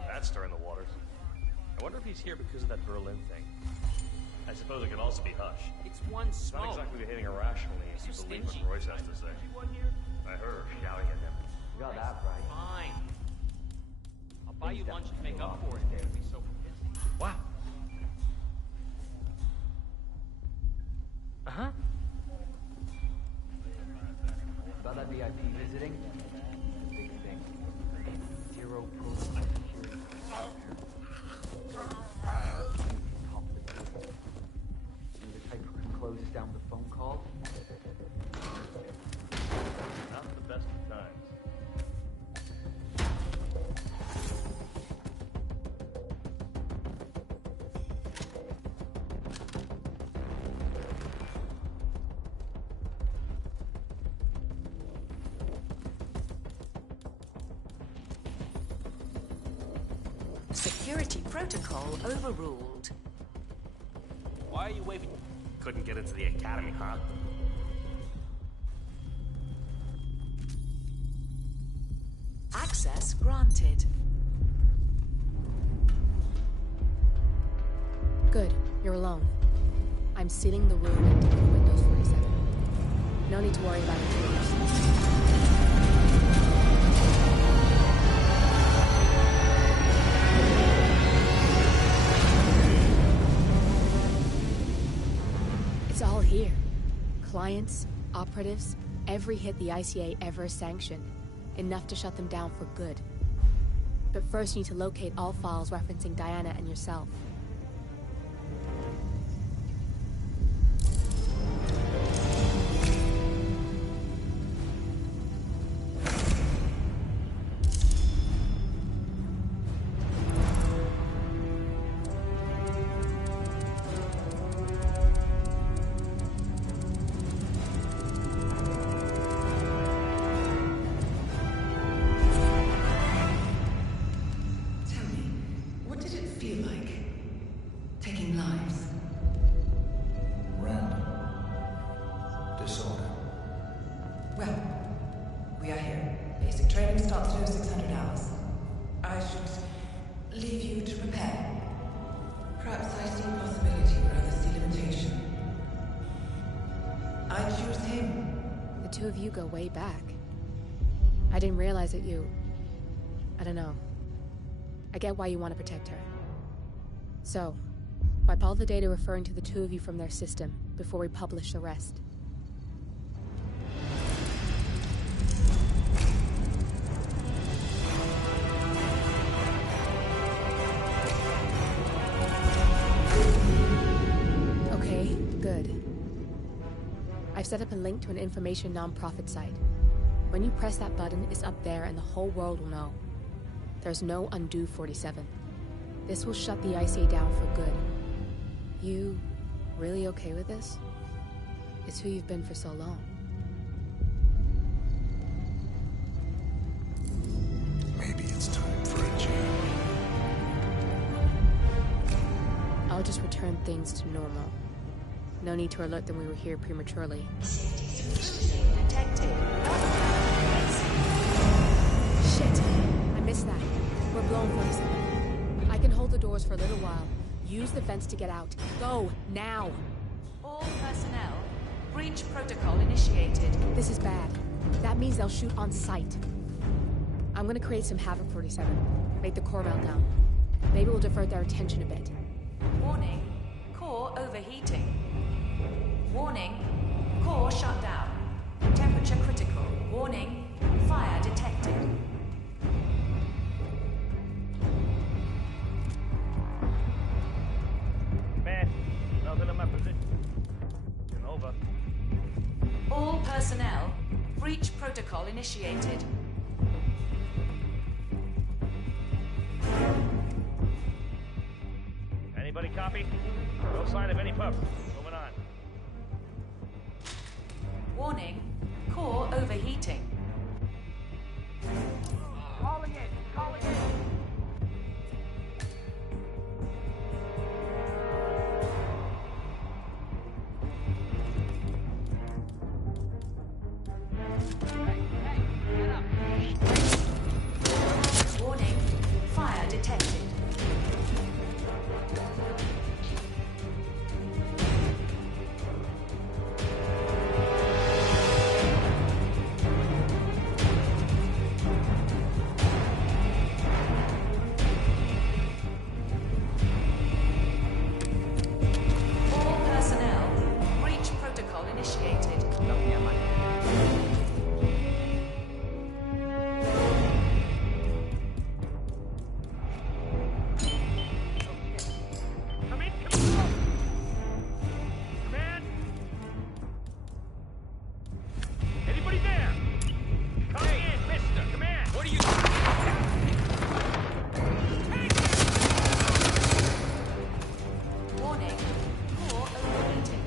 That's stirring the waters. I wonder if he's here because of that Berlin thing. I suppose it could also be hush. It's one It's smoke. not exactly behaving irrationally if you believe what Royce has to say. I heard her shouting at him. You got that right. Fine. I'll buy you lunch to make up for it. It'll be so pissy. Wow. Uh-huh. About that VIP visiting? Big thing. Zero protocol security. Top of the table. You're the type who can close us down with a phone call? Not the best of times. Security protocol overruled. Why are you waving? Couldn't get into the academy, huh? Access granted. Good, you're alone. I'm sealing the room and taking Windows 47. No need to worry about intruders. It's all here. Clients, operatives, every hit the ICA ever sanctioned. Enough to shut them down for good. But first you need to locate all files referencing Diana and yourself. What did it feel like? Taking lives? Random. Disorder. Well, we are here. Basic training starts in 600 hours. I should leave you to prepare. Perhaps I see possibility where others see limitation. I choose him. The two of you go way back. I didn't realize that you... I don't know. I get why you want to protect her. So, wipe all the data referring to the two of you from their system before we publish the rest. Okay, good. I've set up a link to an information non-profit site. When you press that button, it's up there and the whole world will know. There's no undo 47. This will shut the ICA down for good. You really okay with this? It's who you've been for so long. Maybe it's time for a change. I'll just return things to normal. No need to alert them we were here prematurely. Detected. Shit! I missed that. We're blown, 47. I can hold the doors for a little while. Use the vents to get out. Go, now! All personnel, breach protocol initiated. This is bad. That means they'll shoot on sight. I'm gonna create some havoc, 47. Make the core melt down. Maybe we'll divert their attention a bit. Warning, core overheating. Warning, core shut down. Temperature critical. Warning, fire detected. Man, nothing in my position. It's over. All personnel, breach protocol initiated. Anybody copy? No sign of any pup. Moving on. Warning, core overheating. Calling in! Calling in! Warning, fire detected. All personnel, breach protocol initiated. Come in, come in. Command. Anybody there? Come in, mister. Command. What are you... Warning, core overheating.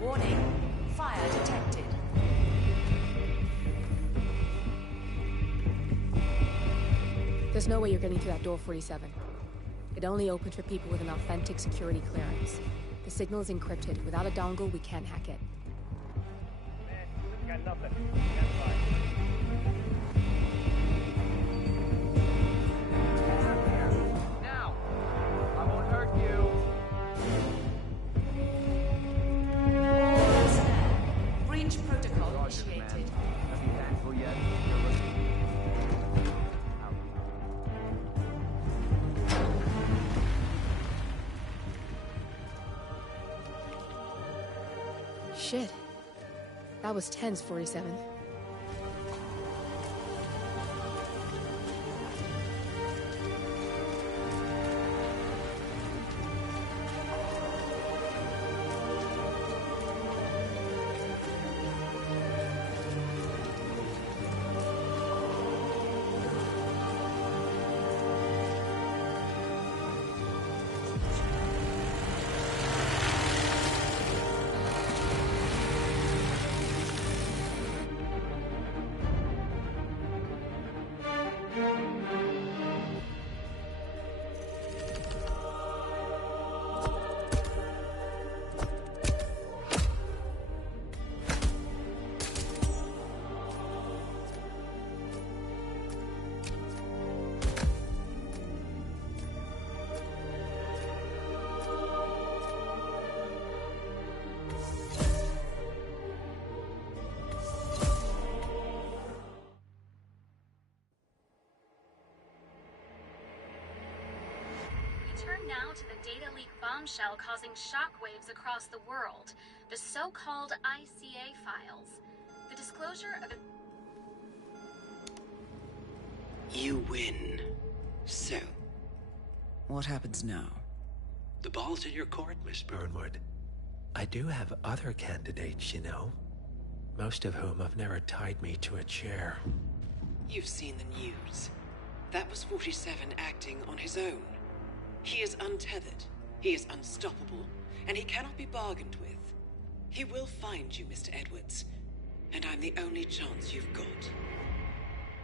Warning, fire detected. There's no way you're getting through that door, 47. It only opens for people with an authentic security clearance. The signal is encrypted. Without a dongle, we can't hack it. Got nothing. Stand by. Now! I won't hurt you. All personnel, breach protocol initiated. Nothing tangible yet. Shit. That was tense, 47. Turn now to the data leak bombshell causing shockwaves across the world, the so-called ICA files. The disclosure of You win. So, What happens now? the ball's in your court, Miss Burnwood. I do have other candidates, you know. Most of whom have never tied me to a chair. You've seen the news. That was 47 acting on his own. He is untethered, he is unstoppable, and he cannot be bargained with. He will find you, Mr. Edwards. And I'm the only chance you've got.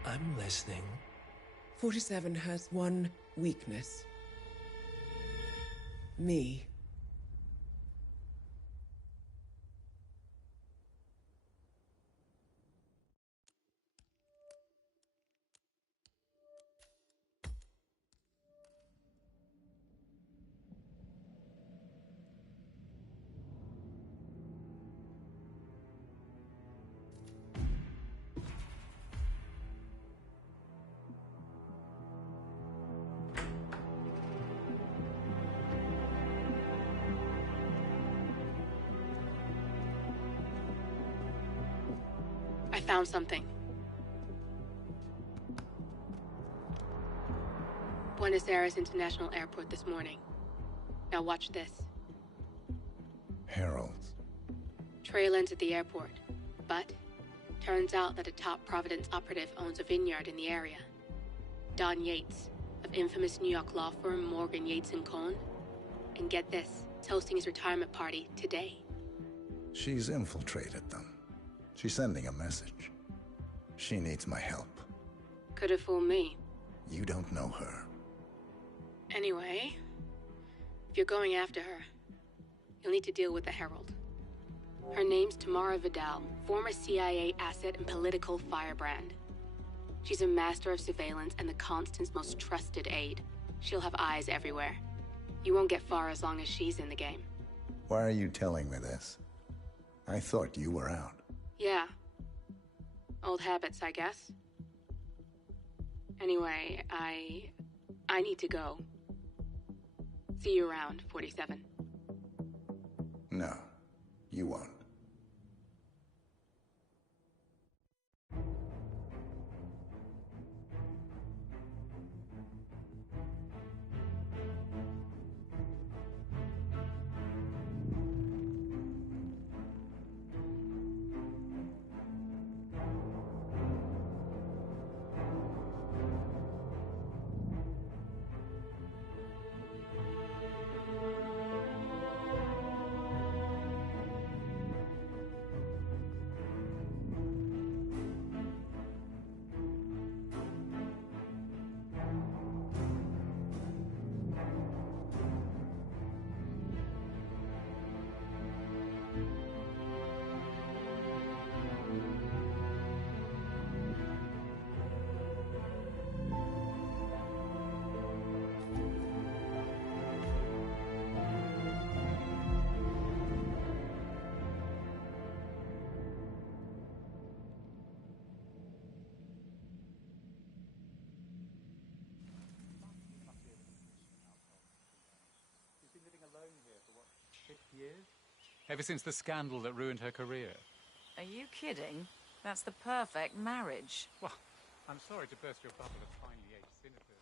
I'm listening. 47 has one weakness. Me. I found something. Buenos Aires International Airport this morning. Now watch this. Heralds. Trail ends at the airport, but turns out that a top Providence operative owns a vineyard in the area. Don Yates, of infamous New York law firm Morgan, Yates & Cohn. And get this, is hosting his retirement party today. She's infiltrated them. She's sending a message. She needs my help. Could have fooled me. You don't know her. Anyway, if you're going after her, you'll need to deal with the Herald. Her name's Tamara Vidal, former CIA asset and political firebrand. She's a master of surveillance and the Constant's most trusted aide. She'll have eyes everywhere. You won't get far as long as she's in the game. Why are you telling me this? I thought you were out. Yeah. Old habits, I guess. Anyway, I need to go. See you around, 47. No, you won't. Years? Ever since the scandal that ruined her career. Are you kidding? That's the perfect marriage. Well, I'm sorry to burst your bubble of finely aged cynicism.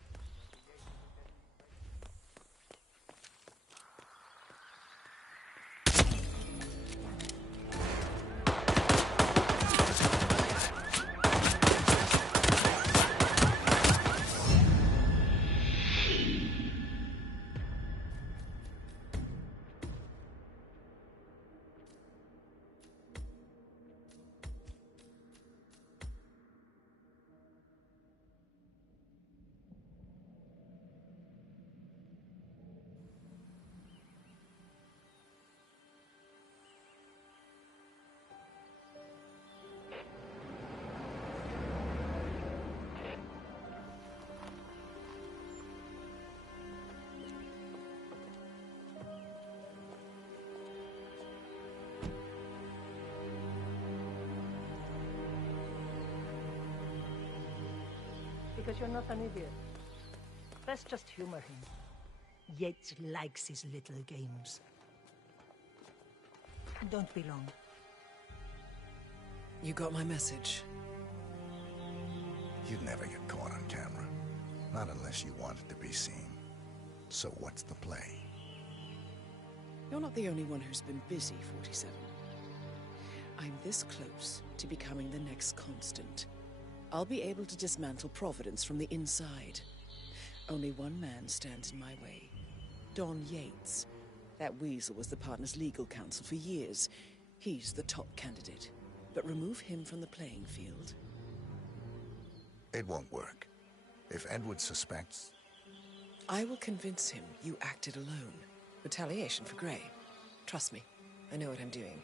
Because you're not an idiot. Let's just humor him. Yates likes his little games. Don't be long. You got my message. You'd never get caught on camera. Not unless you wanted to be seen. So what's the play? You're not the only one who's been busy, 47. I'm this close to becoming the next Constant. I'll be able to dismantle Providence from the inside. Only one man stands in my way. Don Yates. That weasel was the partner's legal counsel for years. He's the top candidate, but remove him from the playing field. It won't work. If Edward suspects... I will convince him you acted alone. Retaliation for Grey. Trust me, I know what I'm doing.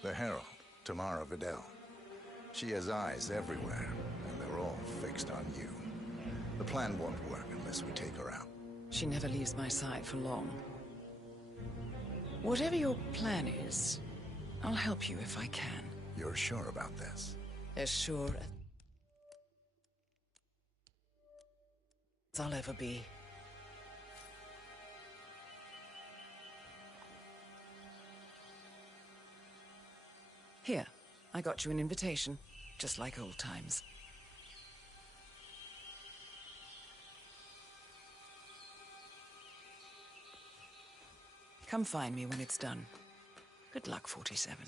The Herald, Tamara Vidal. She has eyes everywhere, and they're all fixed on you. The plan won't work unless we take her out. She never leaves my side for long. Whatever your plan is, I'll help you if I can. You're sure about this? As sure as I'll ever be. Here, I got you an invitation, just like old times. Come find me when it's done. Good luck, 47.